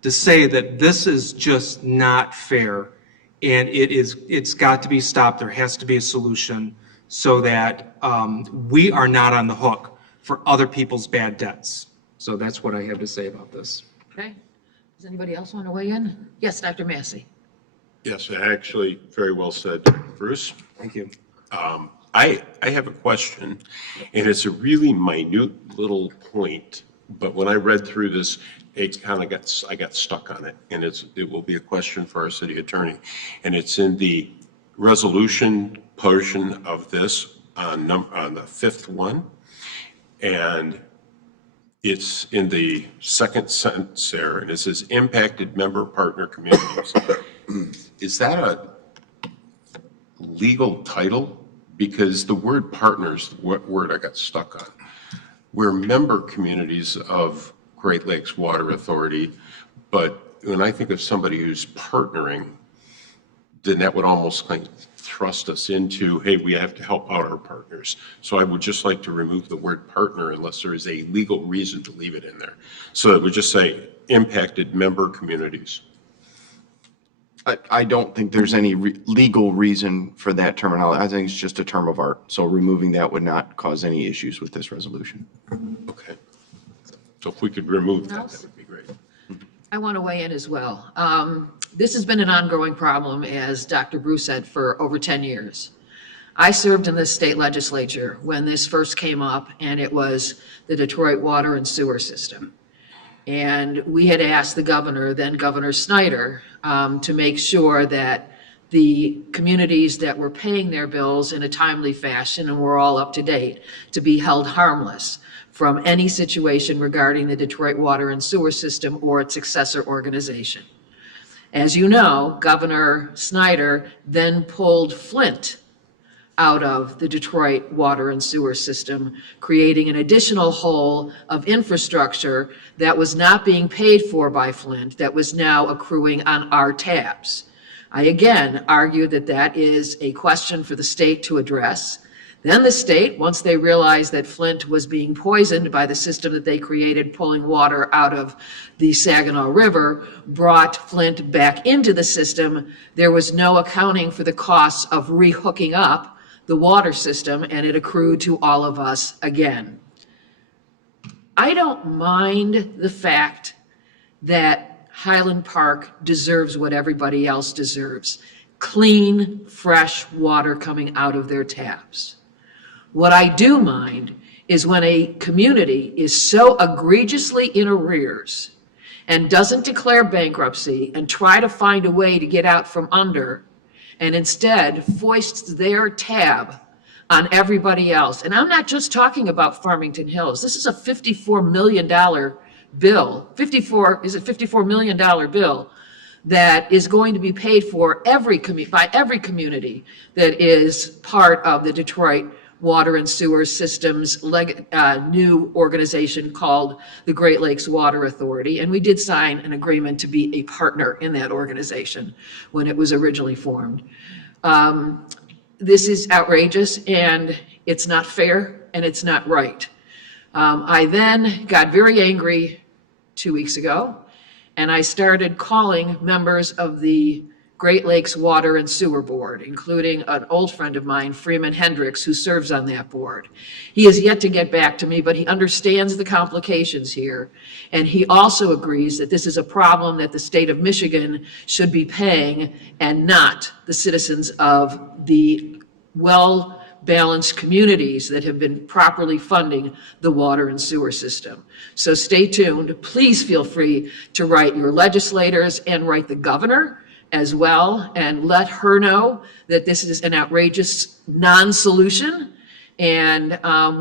to say that this is just not fair and it's got to be stopped. There has to be a solution so that we are not on the hook for other people's bad debts. So that's what I have to say about this. Okay. Does anybody else want to weigh in? Yes, Dr. Massey. Yes, actually, very well said, Bruce. Thank you. I have a question, and it's a really minute little point, but when I read through this, it kind of I got stuck on it, and it will be a question for our city attorney, and it's in the resolution portion of this on the fifth one, and it's in the second sentence there, and it says impacted member partner communities. Is that a legal title? Because the word partners, what word I got stuck on. We're member communities of Great Lakes Water Authority, but when I think of somebody who's partnering, then that would almost kind of thrust us into, hey, we have to help out our partners. So I would just like to remove the word partner unless there is a legal reason to leave it in there. So it would just say impacted member communities. I don't think there's any legal reason for that terminology. I think it's just a term of art. So removing that would not cause any issues with this resolution. Okay. So if we could remove that, that would be great. I want to weigh in as well. This has been an ongoing problem, as Dr. Bruce said, for over 10 years. I served in the state legislature when this first came up, and it was the Detroit water and sewer system. And we had asked the governor, then Governor Snyder, to make sure that the communities that were paying their bills in a timely fashion and were all up to date to be held harmless from any situation regarding the Detroit water and sewer system or its successor organization. As you know, Governor Snyder then pulled Flint out of the Detroit water and sewer system, creating an additional hole of infrastructure that was not being paid for by Flint, that was now accruing on our tabs. I again argue that that is a question for the state to address. Then the state, once they realized that Flint was being poisoned by the system that they created, pulling water out of the Saginaw River, brought Flint back into the system. There was no accounting for the costs of rehooking up the water system, and it accrued to all of us again. I don't mind the fact that Highland Park deserves what everybody else deserves: clean, fresh water coming out of their taps. What I do mind is when a community is so egregiously in arrears and doesn't declare bankruptcy and try to find a way to get out from under, and instead foists their tab on everybody else. And I'm not just talking about Farmington Hills. This is a $54 million bill, $54 million bill that is going to be paid for by every community that is part of the Detroit Water and Sewer Systems new organization called the Great Lakes Water Authority. And we did sign an agreement to be a partner in that organization when it was originally formed. this is outrageous, and it's not fair, and it's not right. I then got very angry 2 weeks ago, and I started calling members of the Great Lakes Water and Sewer Board, including an old friend of mine, Freeman Hendricks, who serves on that board. He has yet to get back to me, but he understands the complications here. And he also agrees that this is a problem that the state of Michigan should be paying and not the citizens of the well-balanced communities that have been properly funding the water and sewer system. So stay tuned. Please feel free to write your legislators and write the governor as well, and let her know that this is an outrageous non-solution, and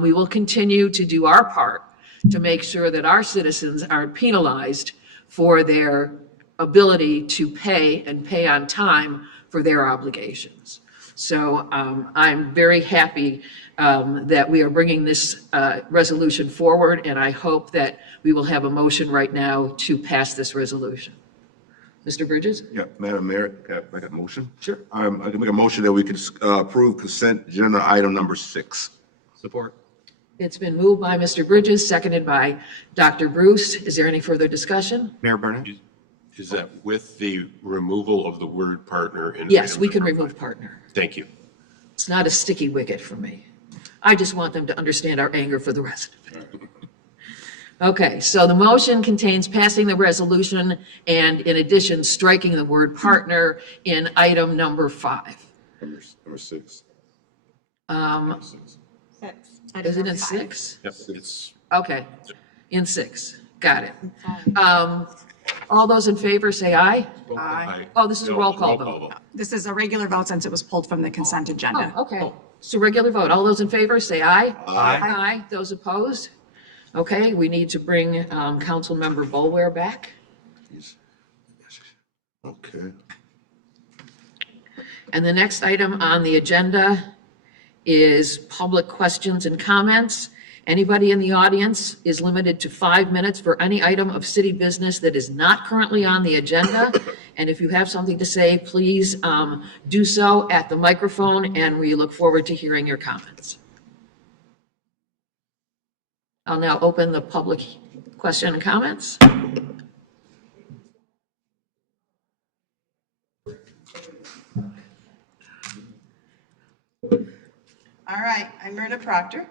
we will continue to do our part to make sure that our citizens aren't penalized for their ability to pay and pay on time for their obligations. So I'm very happy that we are bringing this resolution forward, and I hope that we will have a motion right now to pass this resolution. Mr. Bridges? Yeah, Madam Mayor, can I make a motion? Sure. I can make a motion that we can approve consent agenda item number 6. Support. It's been moved by Mr. Bridges, seconded by Dr. Bruce. Is there any further discussion? Mayor Burnett? Is that with the removal of the word partner? In Yes, we item can number remove 5? partner. Thank you. It's not a sticky wicket for me. I just want them to understand our anger for the rest of it. Okay, so the motion contains passing the resolution and in addition, striking the word partner in item number 5. Number 6. Is it in 6? Yep, it's, Okay, in 6. Got it. All those in favor say aye. Aye. Oh, this is a roll call vote. This is a regular vote since it was pulled from the consent agenda. Oh, okay. So regular vote. All those in favor say aye. Aye. Aye. Those opposed? Okay, we need to bring Councilmember Boulware back. Okay. And the next item on the agenda is public questions and comments. Anybody in the audience is limited to 5 minutes for any item of city business that is not currently on the agenda. And if you have something to say, please do so at the microphone, and we look forward to hearing your comments. I'll now open the public question and comments. All right, I'm Myrna Proctor.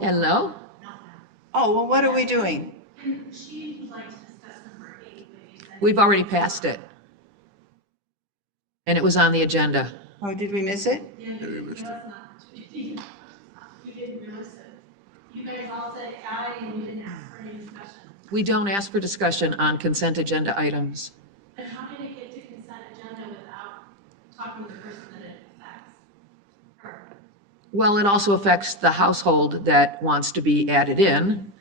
Hello? Oh, well, what are we doing? We've already passed it. And it was on the agenda. Oh, did we miss it? You didn't realize it. You guys all said aye and you didn't ask for any discussion. We don't ask for discussion on consent agenda items. And how did it get to consent agenda without talking to the person that it affects? Her. Well, it also affects the household that wants to be added in.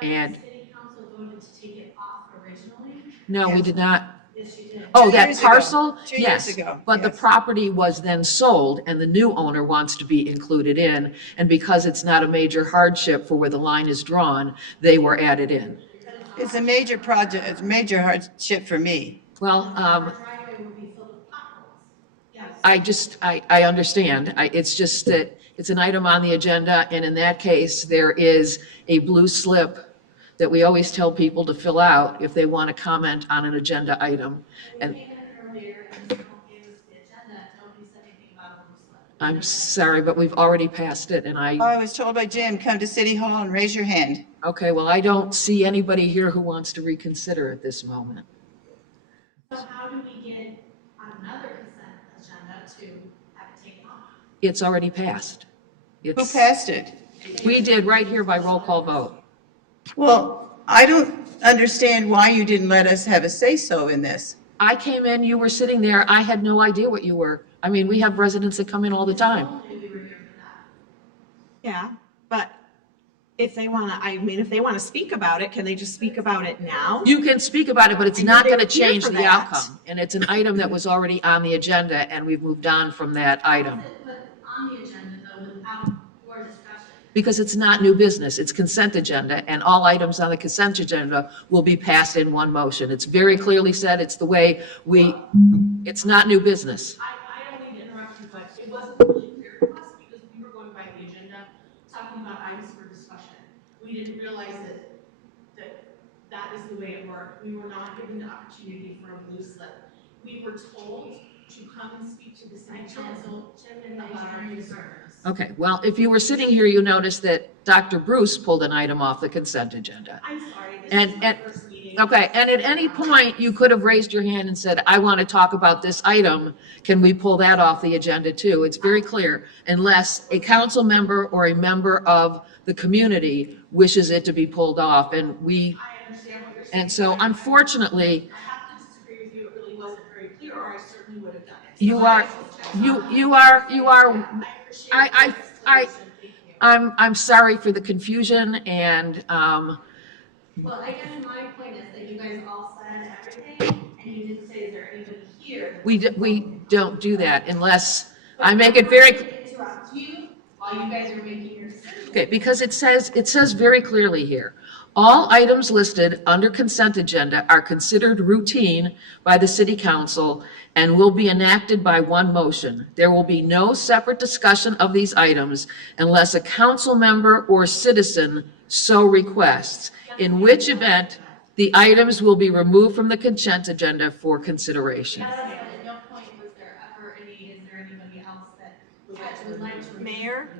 And The city council voted to take it off originally. no, we did not. Yes, you did. Oh, 2 that years ago. parcel? 2 years Yes. ago, But the yes. property was then sold and the new owner wants to be included in. And because it's not a major hardship for where the line is drawn, they were added in. It's a major project, it's a major hardship for me. Well, Driveway would be filled with potholes. Yes. I understand. It's just that it's an item on the agenda, and in that case, there is a blue slip that we always tell people to fill out if they want to comment on an agenda item. And Taken it earlier and you don't give us the agenda, nobody said anything about a blue slip. I'm sorry, but we've already passed it, and I was told by Jim, come to City Hall and raise your hand. okay, well, I don't see anybody here who wants to reconsider at this moment. So how do we get it on another consent agenda to have it taken off? It's already passed. Who passed it? We did right here by roll call vote. Well, I don't understand why you didn't let us have a say-so in this. I came in, you were sitting there, I had no idea what you were. I mean, we have residents that come in all the time. Yeah, but if they want to, I mean, if they want to speak about it, can they just speak about it now? You can speak about it, but it's I not know going to they're here change for the that. outcome. And it's an item that was already on the agenda, and we've moved on from that item. But on the agenda though, without your discussion. Because it's not new business, it's consent agenda, and all items on the consent agenda will be passed in one motion. It's very clearly said, it's the way it's not new business. I don't mean to interrupt but it wasn't really clear to us because we were going by the agenda, talking about items for discussion. We didn't realize that is the way it worked. We were not given the opportunity for a blue slip. We were told to come and speak to the city council about our concerns. Okay, well, if you were sitting here, you noticed that Dr. Bruce pulled an item off the consent agenda. I'm sorry, this And, is my first meeting. okay, and at any point, you could have raised your hand and said, I want to talk about this item. Can we pull that off the agenda too? It's very clear, unless a council member or a member of the community wishes it to be pulled off, and we, I understand what you're saying. and so unfortunately, I have to disagree with you. It really wasn't very clear, or I certainly would have done it. you are, I'm sorry for the confusion, and, Well, I guess my point is that you guys all said everything, and you didn't say, is there anybody here? we don't do that unless I make it very, Interrupt you while you guys are making your decision. okay, because it says very clearly here, all items listed under consent agenda are considered routine by the city council and will be enacted by one motion. There will be no separate discussion of these items unless a council member or citizen so requests, in which event the items will be removed from the consent agenda for consideration. At no point was there ever is there anybody else that would like to? Mayor,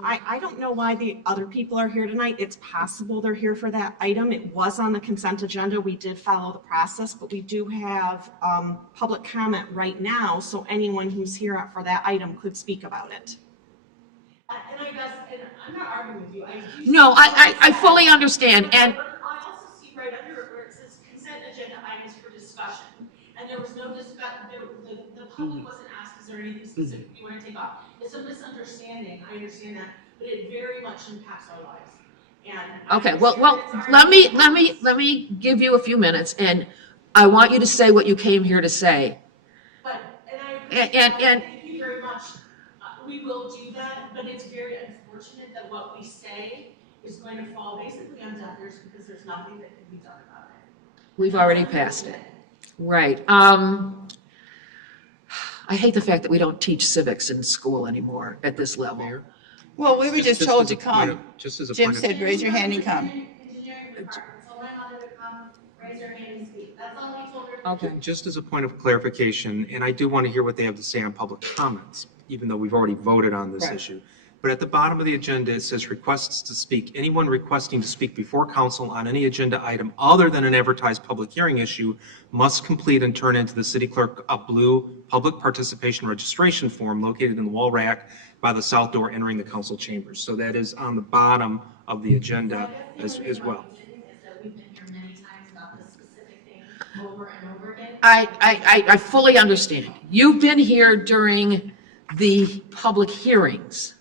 I don't know why the other people are here tonight. It's possible they're here for that item. It was on the consent agenda. We did follow the process, but we do have public comment right now, so anyone who's here for that item could speak about it. And I guess, and I'm not arguing with you. No, I fully understand, and I also see right under it where it says consent agenda items for discussion, and there was no discussion, the public wasn't asked, is there anything specific you want to take off? It's a misunderstanding, I understand that, but it very much impacts our lives. And okay, well, let me give you a few minutes, and I want you to say what you came here to say. But, and I And- thank you very much. We will do that, but it's very unfortunate that what we say is going to fall basically on deaf ears because there's nothing that can be done about it. We've already passed it. Right. I hate the fact that we don't teach civics in school anymore at this level. Well, we were just told to come. Just as a Jim point of, said, raise your hand and come. Engineering department told my mother to come, raise her hand and speak. That's all he told her. Okay. just as a point of clarification, and I do want to hear what they have to say on public comments, even though we've already voted on this issue. But at the bottom of the agenda, it says requests to speak. Anyone requesting to speak before council on any agenda item other than an advertised public hearing issue must complete and turn into the city clerk a blue public participation registration form located in the wall rack by the south door entering the council chambers. So that is on the bottom of the agenda as well. We've been here many times about this specific thing over and over again. I fully understand. You've been here during the public hearings.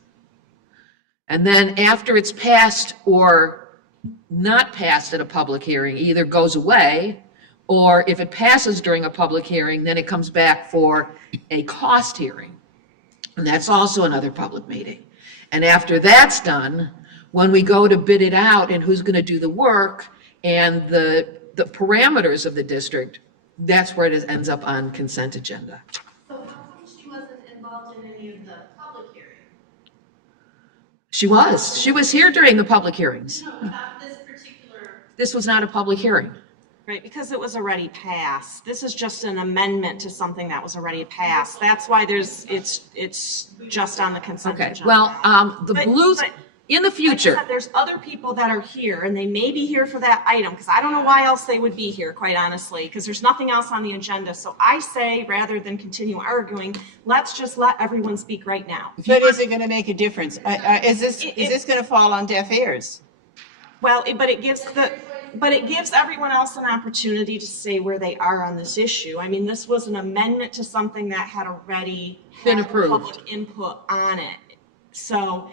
And then after it's passed or not passed at a public hearing, either goes away, or if it passes during a public hearing, then it comes back for a cost hearing. And that's also another public meeting. And after that's done, when we go to bid it out and who's going to do the work and the parameters of the district, that's where it ends up on consent agenda. So how come she wasn't involved in any of the public hearings? She was here during the public hearings. No, about this particular. This was not a public hearing. Right, because it was already passed. This is just an amendment to something that was already passed. That's why it's just on the consent Okay, agenda. well, the But- blues, but- in the Like I future, said, there's other people that are here, and they may be here for that item, because I don't know why else they would be here, quite honestly, because there's nothing else on the agenda. So I say, rather than continue arguing, let's just let everyone speak right now. But is it going to make a difference? Is this going to fall on deaf ears? Well, but it gives everyone else an opportunity to say where they are on this issue. I mean, this was an amendment to something that had already Been had approved. public input on it. So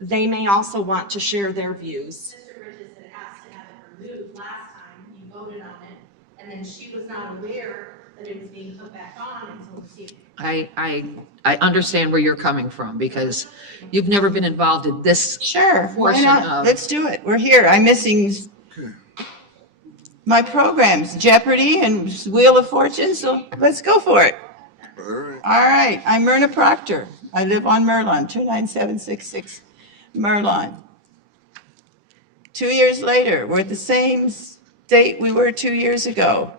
they may also want to share their views. Mr. Bridges had asked to have it removed last time, you voted on it, and then she was not aware that it was being put back on until this evening. I understand where you're coming from, because you've never been involved in this. Sure, why portion not? of- Let's do it. We're here. I'm missing my programs, Jeopardy and Wheel of Fortune, so let's go for it. All right, I'm Myrna Proctor. I live on Merlon, 29766 Merlon. 2 years later, we're at the same state we were 2 years ago.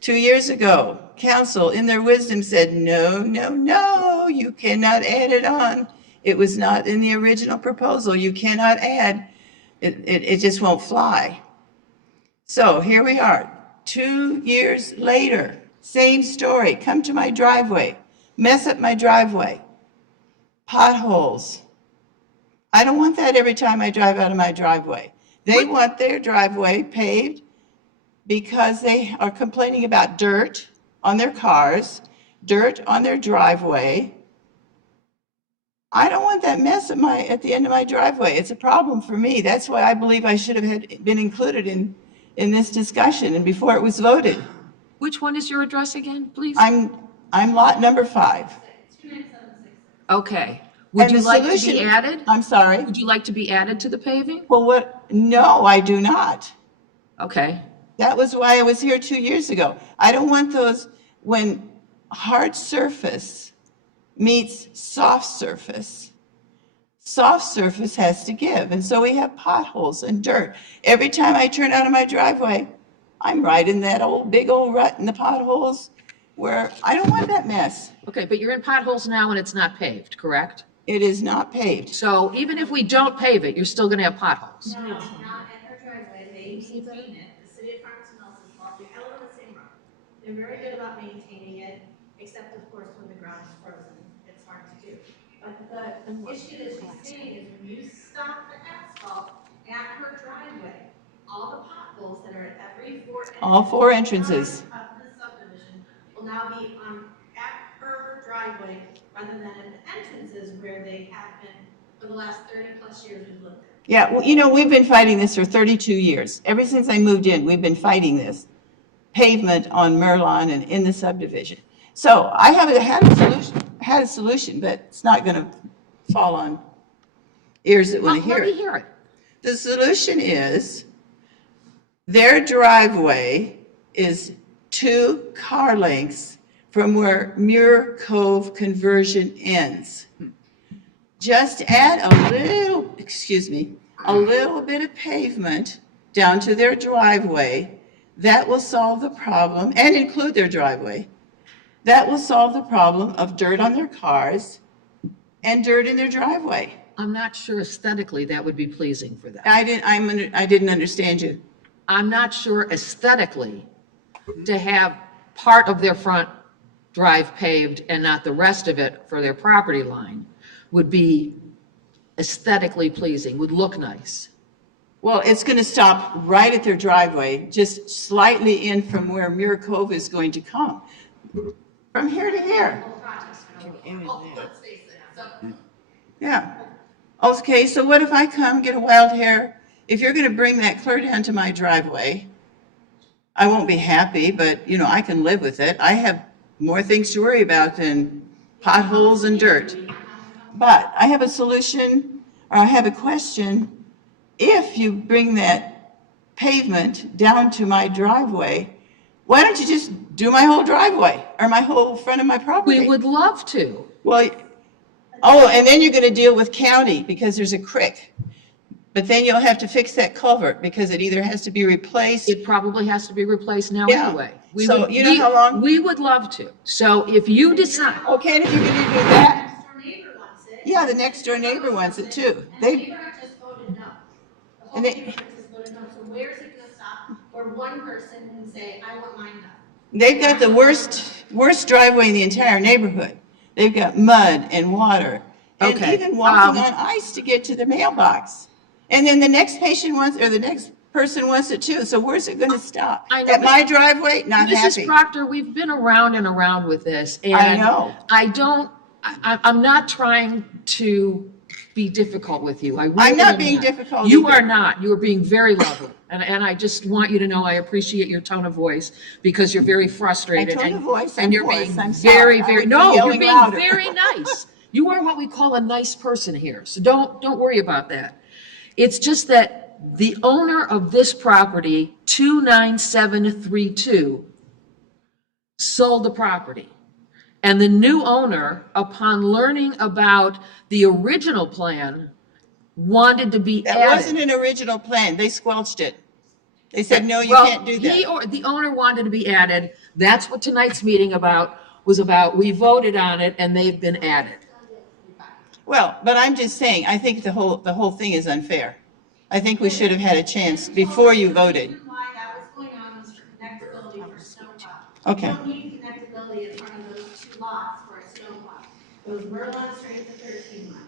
2 years ago, council, in their wisdom, said, no, no, no, you cannot add it on. It was not in the original proposal. You cannot add. It just won't fly. So here we are, 2 years later, same story. Come to my driveway, mess up my driveway, potholes. I don't want that every time I drive out of my driveway. They want their driveway paved because they are complaining about dirt on their cars, dirt on their driveway. I don't want that mess at the end of my driveway. It's a problem for me. That's why I believe I should have been included in this discussion and before it was voted. Which one is your address again, please? I'm lot number 5. Okay. Would you like to be added? I'm sorry? Would you like to be added to the paving? Well, no, I do not. Okay. That was why I was here 2 years ago. I don't want those, when hard surface meets soft surface has to give. And so we have potholes and dirt. Every time I turn out of my driveway, I'm right in that big old rut in the potholes where I don't want that mess. Okay, but you're in potholes now and it's not paved, correct? It is not paved. So even if we don't pave it, you're still going to have potholes. No, not at her driveway. They maintain it. The city of Farmington Hills is off the hell of the same road. They're very good about maintaining it, except of course when the ground is frozen, it's hard to do. But the issue that she's saying is when you stop the asphalt at her driveway, all the potholes that are at every 4 entrances. All 4 entrances. Of the subdivision will now be at her driveway rather than at the entrances where they have been for the last 30 plus years we've lived there. Yeah, well, you know, we've been fighting this for 32 years. Ever since I moved in, we've been fighting this pavement on Merlon and in the subdivision. So I had a solution, but it's not going to fall on ears that want to hear Let it. me hear it. The solution is their driveway is 2 car lengths from where Muir Cove conversion ends. Just add a little bit of pavement down to their driveway. That will solve the problem, and include their driveway. That will solve the problem of dirt on their cars and dirt in their driveway. I'm not sure aesthetically that would be pleasing for them. I didn't understand you. I'm not sure aesthetically to have part of their front drive paved and not the rest of it for their property line would be aesthetically pleasing, would look nice. Well, it's going to stop right at their driveway, just slightly in from where Muir Cove is going to come. From here to here. Yeah. Okay, so what if I come get a wild hair? If you're going to bring that clear down to my driveway, I won't be happy, but, you know, I can live with it. I have more things to worry about than potholes and dirt. But I have a solution, or I have a question. If you bring that pavement down to my driveway, why don't you just do my whole driveway or my whole front of my property? We would love to. Well, oh, and then you're going to deal with county because there's a creek. But then you'll have to fix that culvert because it either has to be replaced. It probably has to be replaced now Yeah. anyway. So you know how long? We would love to. So if you decide. Okay, and if you're going to do that, Next door neighbor wants it. yeah, the next door neighbor wants it too. And the neighbor just voted no. The whole And they- neighborhood just voted no. So where is it gonna stop? Where one person can say, I want mine done? They've got the worst driveway in the entire neighborhood. They've got mud and water. And Okay, even walking on ice to get to the mailbox. And then the next patient wants, or the next person wants it too. So where's it gonna stop? I know, At but- my driveway? Not happy. Mrs. Proctor, we've been around and around with this. And I know. I'm not trying to be difficult with you. I really I'm not am being difficult You either. are not. You are being very lovely. And I just want you to know I appreciate your tone of voice because you're very frustrated. tone and- of voice, And I'm you're hoarse. being I'm very, sorry. I very, would be no, you're yelling being louder. very nice. You are what we call a nice person here. So don't worry about that. It's just that the owner of this property, 29732, sold the property. And the new owner, upon learning about the original plan, wanted to be That added. wasn't an original plan. They squelched it. They said, no, you Well, can't do that. The owner wanted to be added. That's what tonight's meeting was about. We voted on it and they've been added. Well, but I'm just saying, I think the whole thing is unfair. I think we should have had a chance before you voted. The reason why that was going on was for connectability for snowplow. Okay. You don't need connectability in front of those two lots for a snowplow. It was Merlon straight to 13 mile.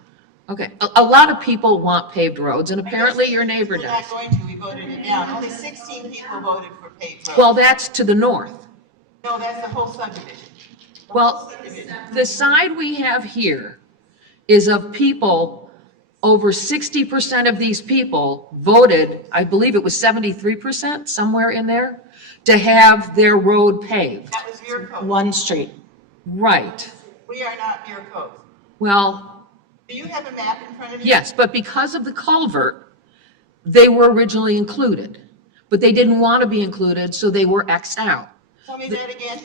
Okay, a lot of people want paved roads and apparently your neighbor We're does. not going to, we voted it down. Only 16 people voted for paved roads. Well, that's to the north. No, that's the whole subdivision. Well, the side we have here is of people, over 60% of these people voted, I believe it was 73%, somewhere in there, to have their road paved. That was your code. One street. Right. We are not your code. Well, Do you have a map in front of you? yes, but because of the culvert, they were originally included. But they didn't want to be included, so they were Xed out. Tell me that again.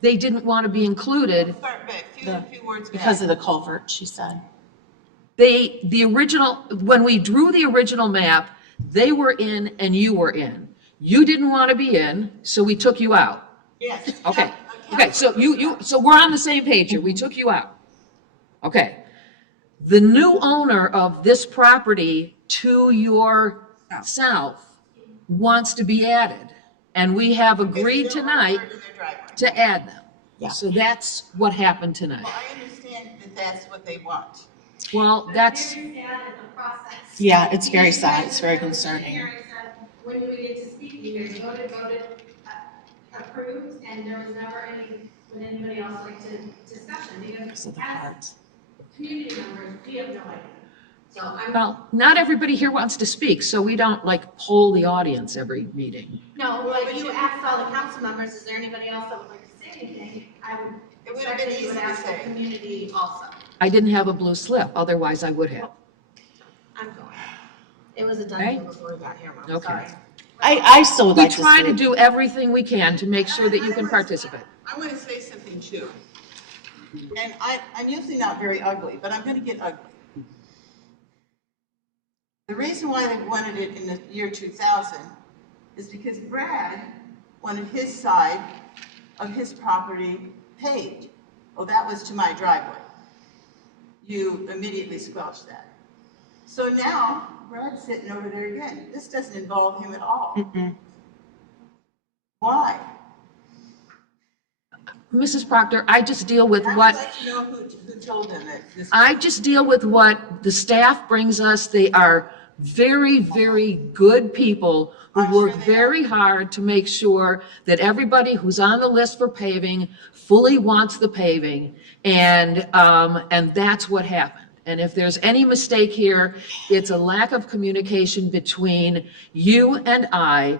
They didn't want to be included. Start back, few words back. Because of the culvert, she said. The original, when we drew the original map, they were in and you were in. You didn't want to be in, so we took you out. Yes. Okay, okay, so so we're on the same page here. We took you out. Okay. The new owner of this property to your south wants to be added. And we have agreed tonight to add them. Yeah. So that's what happened tonight. Well, I understand that that's what they want. Well, that's, Very sad in the process. Yeah, it's very sad. It's very concerning. When we get to speak, you guys voted, approved, and there was never any, would anybody else like to discussion? Because of the as parts. community members, we have no idea. So I'm. well, not everybody here wants to speak, so we don't like poll the audience every meeting. No, but you asked all the council members, is there anybody else that would like to say anything? I would. It would have been expect that you easy would to ask the say. community also. I didn't have a blue slip, otherwise I would have. I'm going. It was a done Okay. deal before we got here, Mom, Okay. sorry. I still would We like to try to see. do everything we can to make sure that you can participate. I want to say something too. And I'm usually not very ugly, but I'm going to get ugly. The reason why they wanted it in the year 2000 is because Brad wanted his side of his property paved. Well, that was to my driveway. You immediately squelched that. So now Brad's sitting over there again. This doesn't involve him at all. Why? Mrs. Proctor, I just deal with I what, would like to know who told them that this. I just deal with what the staff brings us. They are very, very good people who work very hard to make sure that everybody who's on the list for paving fully wants the paving. And that's what happened. And if there's any mistake here, it's a lack of communication between you and I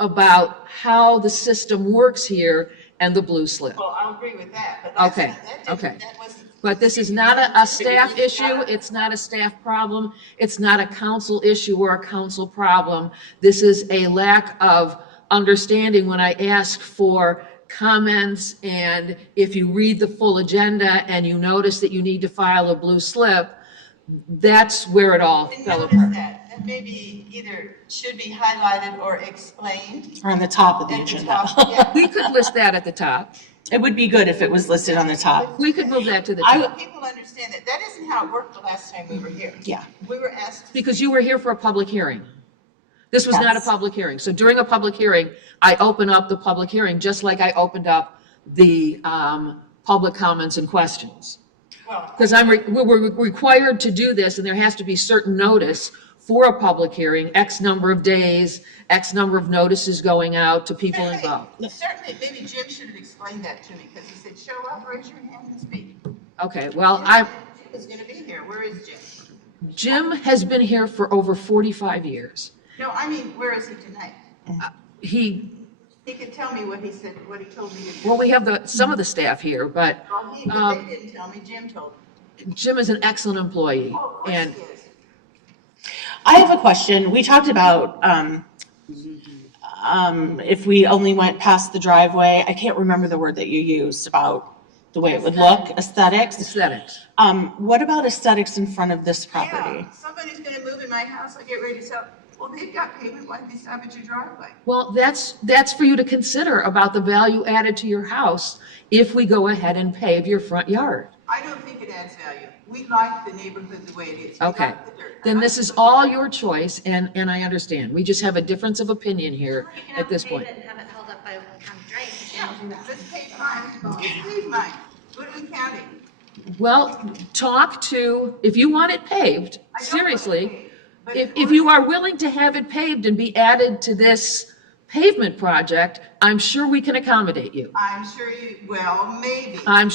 about how the system works here and the blue slip. Well, I'll agree with that, but that's Okay, not, okay. that wasn't. But this is not a staff issue, it's not a staff problem, it's not a council issue or a council problem. This is a lack of understanding when I ask for comments, and if you read the full agenda and you notice that you need to file a blue slip, that's where it all fell apart. That maybe either should be highlighted or explained. Or on the top of the At the agenda. top, yeah. We could list that at the top. It would be good if it was listed on the top. We could move that to the I top. People understand that. That isn't how it worked the last time we were here. Yeah. We were asked. Because you were here for a public hearing. This was not a Yes. public hearing. So during a public hearing, I open up the public hearing, just like I opened up the public comments and questions. Because we're required to do this, and there has to be certain notice for a public hearing, X number of days, X number of notices going out to people involved. Certainly, maybe Jim should have explained that to me, because he said, show up, raise your hand and speak. Okay, well, Jim is going to be here. Where is Jim? Jim has been here for over 45 years. No, I mean, where is he tonight? He, He could tell me what he said, what he told me to do. well, we have some of the staff here, but Well, they didn't tell me, Jim told me. Jim is an excellent employee, and I have a question. We talked about if we only went past the driveway, I can't remember the word that you used about the way it would look, aesthetics. Aesthetics. What about aesthetics in front of this property? Yeah, somebody's gonna move in my house, I get ready to sell. Well, they've got pavement, why do they stop at your driveway? Well, that's for you to consider about the value added to your house if we go ahead and pave your front yard. I don't think it adds value. We like the neighborhood the way it is. We Okay, like the dirt. then this is all your choice, and I understand. We just have a difference of opinion here at this point. You can have it held up by county drain. Yeah, let's pave mine, let's pave mine. What are we counting? Well, talk to, if you want it paved, I don't want it seriously, paved, but if you are willing to have it paved and be added to this pavement project, I'm sure we can accommodate you. I'm sure you, well, maybe. I'm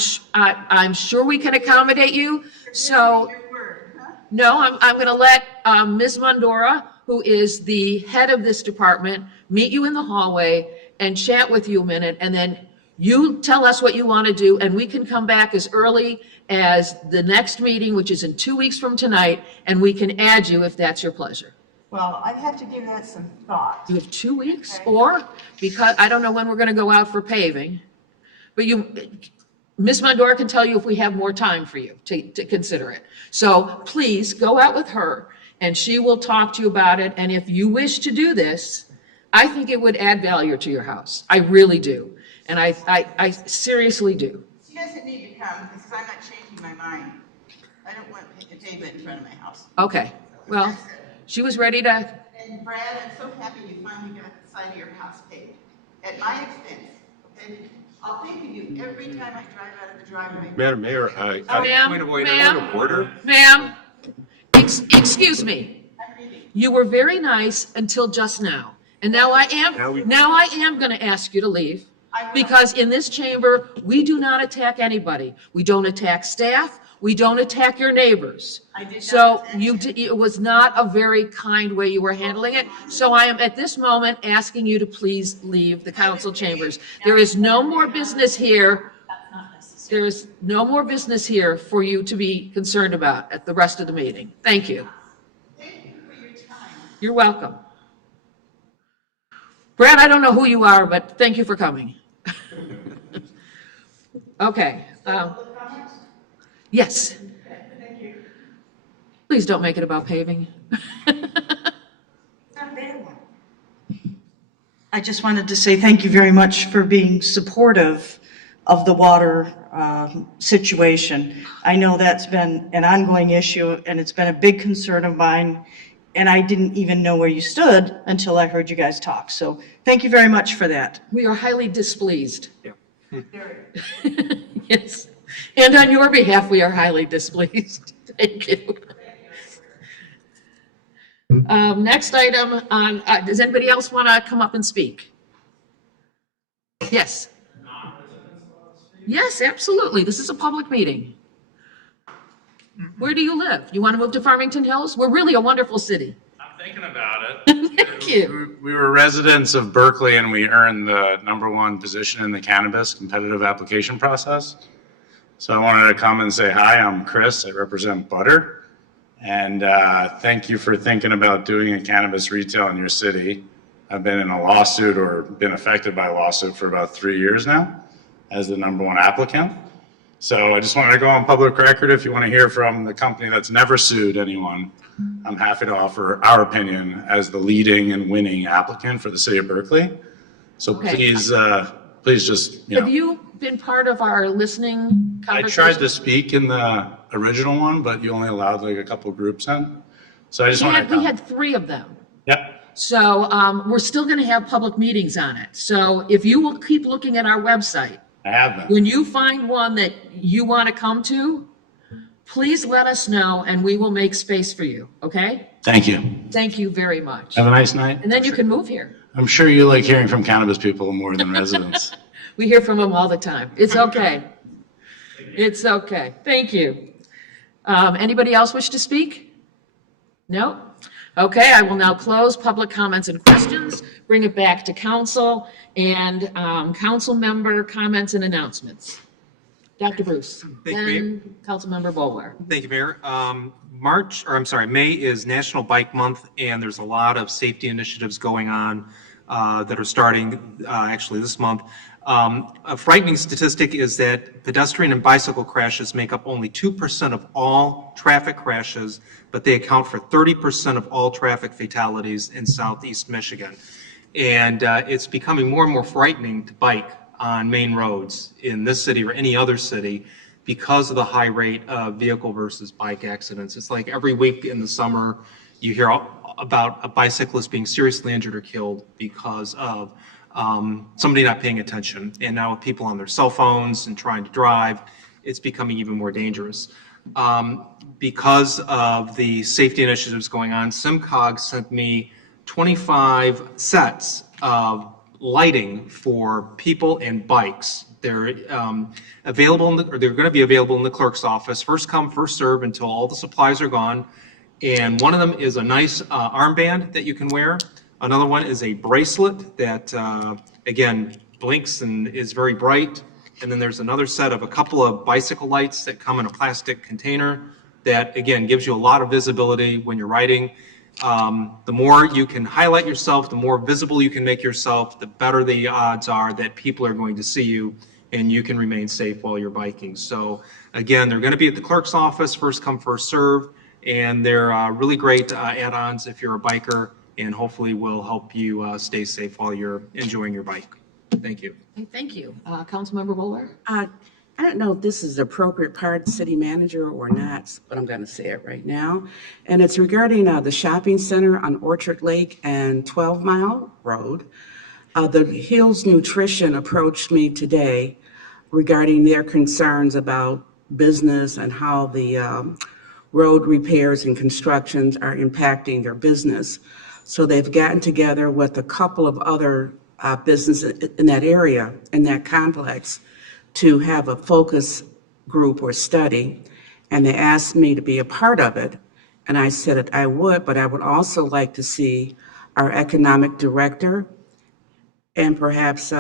sure we can accommodate you, so. Your word, huh? No, I'm going to let Ms. Mondora, who is the head of this department, meet you in the hallway and chat with you a minute, and then you tell us what you want to do, and we can come back as early as the next meeting, which is in 2 weeks from tonight, and we can add you if that's your pleasure. Well, I'd have to give that some thought. You have 2 weeks, or, because I don't know when we're going to go out for paving, but Ms. Mondora can tell you if we have more time for you to consider it. So please go out with her and she will talk to you about it. And if you wish to do this, I think it would add value to your house. I really do. And I seriously do. She doesn't need to come because I'm not changing my mind. I don't want the pavement in front of my house. Okay, well, she was ready to, And Brad, I'm so happy you finally got the side of your house paved. At my expense, okay? I'll think of you every time I drive out of the driveway. Madam Mayor, Ma'am, excuse me. You were very nice until just now. And now I am going to ask you to leave. Because in this chamber, we do not attack anybody. We don't attack staff. We don't attack your neighbors. So it was not a very kind way you were handling it. So I am at this moment asking you to please leave the council chambers. There is no more business here. There is no more business here for you to be concerned about at the rest of the meeting. Thank you. Thank you for your time. You're welcome. Brad, I don't know who you are, but thank you for coming. Okay. Yes. Thank you. Please don't make it about paving. I just wanted to say thank you very much for being supportive of the water situation. I know that's been an ongoing issue and it's been a big concern of mine. And I didn't even know where you stood until I heard you guys talk. So thank you very much for that. We are highly displeased. Yes. And on your behalf, we are highly displeased. Thank you. Next item on, does anybody else want to come up and speak? Yes. Yes, absolutely. This is a public meeting. Where do you live? You want to move to Farmington Hills? We're really a wonderful city. I'm thinking about it. Thank you. We were residents of Berkeley and we earned the #1 position in the cannabis competitive application process. So I wanted to come and say hi, I'm Chris, I represent Butter. And thank you for thinking about doing a cannabis retail in your city. I've been in a lawsuit or been affected by a lawsuit for about 3 years now as the #1 applicant. So I just wanted to go on public record. If you want to hear from the company that's never sued anyone, I'm happy to offer our opinion as the leading and winning applicant for the city of Berkeley. So Okay. please just, Have you been part of our listening I conversation? tried to speak in the original one, but you only allowed like a couple groups in. So I just wanted to We had 3 of them. Yep. So we're still going to have public meetings on it. So if you will keep looking at our website, I have been. when you find one that you want to come to, please let us know and we will make space for you, okay? Thank you. Thank you very much. Have a nice night. And then you can move here. I'm sure you like hearing from cannabis people more than residents. We hear from them all the time. It's okay. It's okay. Thank you. Anybody else wish to speak? No? Okay, I will now close public comments and questions, bring it back to council, and council member comments and announcements. Dr. Bruce. Thank you, Mayor. Then Councilmember Bolware. Thank you, Mayor. May is National Bike Month, and there's a lot of safety initiatives going on that are starting actually this month. A frightening statistic is that pedestrian and bicycle crashes make up only 2% of all traffic crashes, but they account for 30% of all traffic fatalities in Southeast Michigan. And it's becoming more and more frightening to bike on main roads in this city or any other city because of the high rate of vehicle versus bike accidents. It's like every week in the summer, you hear about a bicyclist being seriously injured or killed because of somebody not paying attention. And now with people on their cell phones and trying to drive, it's becoming even more dangerous. Because of the safety initiatives going on, SimCog sent me 25 sets of lighting for people and bikes. They're available, or they're going to be available in the clerk's office. First come, first serve until all the supplies are gone. And one of them is a nice armband that you can wear. Another one is a bracelet that, again, blinks and is very bright. And then there's another set of a couple of bicycle lights that come in a plastic container that, again, gives you a lot of visibility when you're riding. The more you can highlight yourself, the more visible you can make yourself, the better the odds are that people are going to see you and you can remain safe while you're biking. So again, they're going to be at the clerk's office, first come, first serve, and they're really great add-ons if you're a biker, and hopefully will help you stay safe while you're enjoying your bike. Thank you. Okay, thank you. Councilmember Bowler? I don't know if this is the appropriate part, city manager or not, but I'm going to say it right now. And it's regarding the shopping center on Orchard Lake and 12 Mile Road. The Hills Nutrition approached me today regarding their concerns about business and how the road repairs and constructions are impacting their business. So they've gotten together with a couple of other businesses in that area, in that complex, to have a focus group or study, and they asked me to be a part of it. And I said that I would, but I would also like to see our economic director and perhaps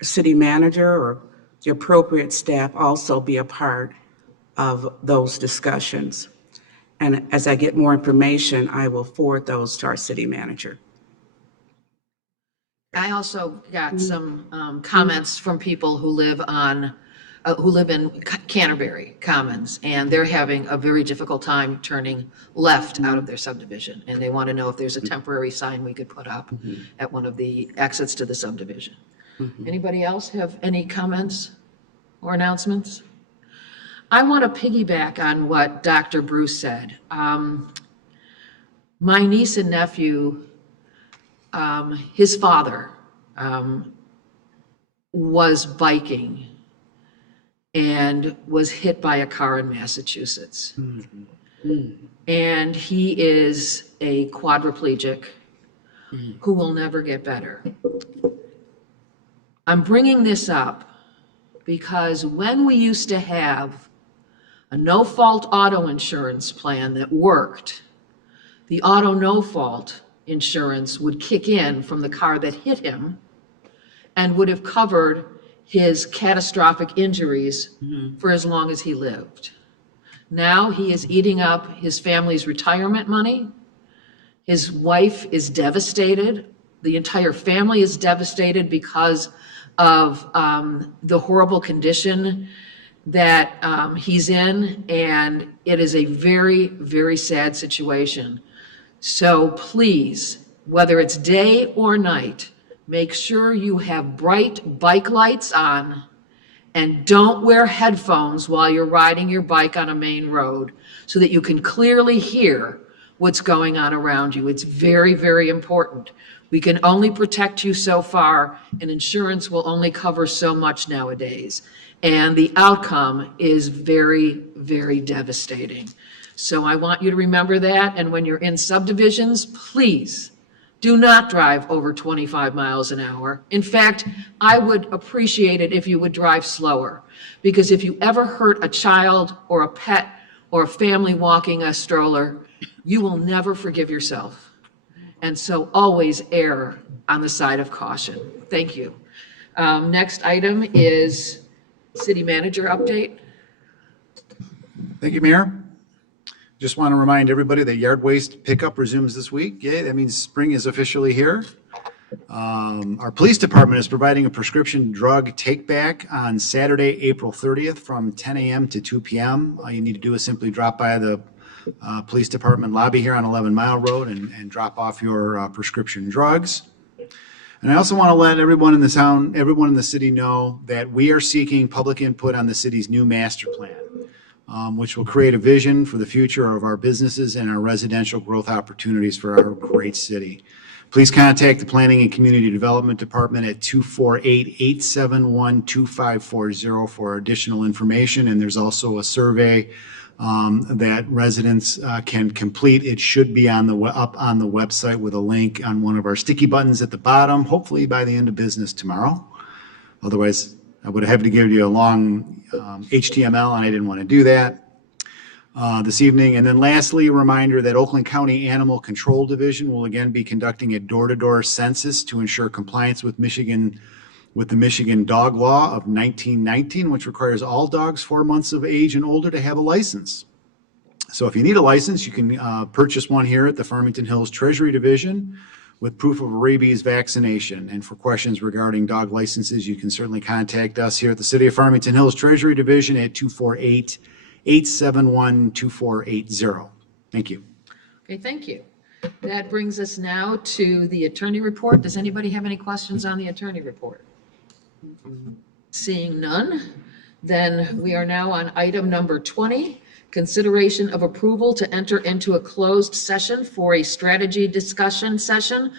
city manager or the appropriate staff also be a part of those discussions. And as I get more information, I will forward those to our city manager. I also got some comments from people who live in Canterbury Commons, and they're having a very difficult time turning left out of their subdivision. And they want to know if there's a temporary sign we could put up at one of the exits to the subdivision. Anybody else have any comments or announcements? I want to piggyback on what Dr. Bruce said. My niece and nephew, his father was biking and was hit by a car in Massachusetts. And he is a quadriplegic who will never get better. I'm bringing this up because when we used to have a no-fault auto insurance plan that worked, the auto no-fault insurance would kick in from the car that hit him and would have covered his catastrophic injuries for as long as he lived. Now he is eating up his family's retirement money. His wife is devastated. The entire family is devastated because of the horrible condition that he's in, and it is a very, very sad situation. So please, whether it's day or night, make sure you have bright bike lights on and don't wear headphones while you're riding your bike on a main road so that you can clearly hear what's going on around you. It's very, very important. We can only protect you so far, and insurance will only cover so much nowadays. And the outcome is very, very devastating. So I want you to remember that, and when you're in subdivisions, please do not drive over 25 miles an hour. In fact, I would appreciate it if you would drive slower, because if you ever hurt a child or a pet or a family walking a stroller, you will never forgive yourself. And so always err on the side of caution. Thank you. Next item is city manager update. Thank you, Mayor. Just want to remind everybody that yard waste pickup resumes this week. Yeah, that means spring is officially here. Our police department is providing a prescription drug take-back on Saturday, April 30th from 10 a.m. to 2 p.m. All you need to do is simply drop by the police department lobby here on 11 Mile Road and drop off your prescription drugs. And I also want to let everyone in the town, everyone in the city know that we are seeking public input on the city's new master plan, which will create a vision for the future of our businesses and our residential growth opportunities for our great city. Please contact the Planning and Community Development Department at 248-871-2540 for additional information. And there's also a survey that residents can complete. It should be on up on the website with a link on one of our sticky buttons at the bottom, hopefully by the end of business tomorrow. Otherwise, I would have to give you a long HTML, and I didn't want to do that this evening. And then lastly, a reminder that Oakland County Animal Control Division will again be conducting a door-to-door census to ensure compliance with the Michigan Dog Law of 1919, which requires all dogs 4 months of age and older to have a license. So if you need a license, you can purchase one here at the Farmington Hills Treasury Division with proof of a rabies vaccination. And for questions regarding dog licenses, you can certainly contact us here at the City of Farmington Hills Treasury Division at 248-871-2480. Thank you. Okay, thank you. That brings us now to the attorney report. Does anybody have any questions on the attorney report? Seeing none, then we are now on item number 20, consideration of approval to enter into a closed session for a strategy discussion session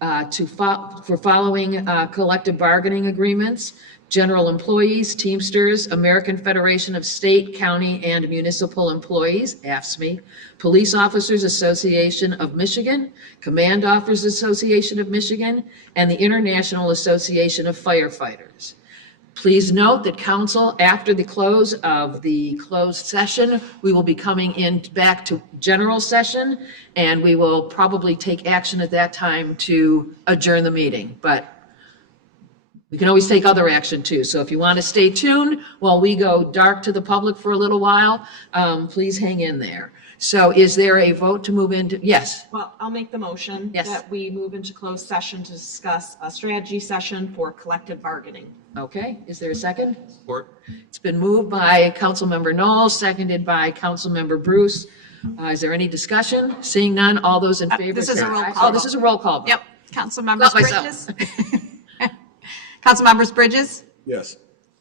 for following collective bargaining agreements, general employees, Teamsters, American Federation of State, County, and Municipal Employees, AFSCME, Police Officers Association of Michigan, Command Officers Association of Michigan, and the International Association of Firefighters. Please note that council, after the close of the closed session, we will be coming in back to general session, and we will probably take action at that time to adjourn the meeting. But we can always take other action too. So if you want to stay tuned while we go dark to the public for a little while, please hang in there. So is there a vote to move into, yes? Well, I'll make the motion Yes. that we move into closed session to discuss a strategy session for collective bargaining. Okay, is there a second? Support. It's been moved by Councilmember Knowles, seconded by Councilmember Bruce. Is there any discussion? Seeing none, all those in favor? This is say a roll aye. call Oh, this is a roll call vote. Yep. Councilmembers Not myself. Bridges. Councilmembers Bridges, Yes.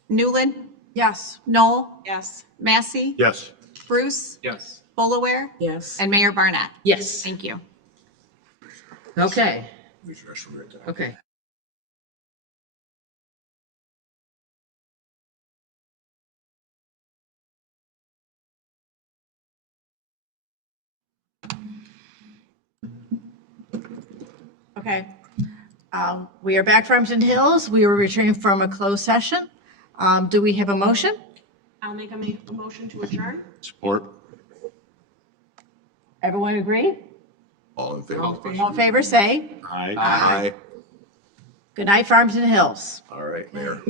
Newland, Yes. Knoll, Yes. Massey, Yes. Bruce, Yes. Bolaware, Yes. and Mayor Barnett. Yes, Thank you. okay, okay. Okay. We are back Farmington Hills. We were returning from a closed session. Do we have a motion? I'll make a motion to adjourn. Support. Everyone agree? All in favor? All in favor, say. Aye. Aye. Good night, Farmington Hills. All right, Mayor.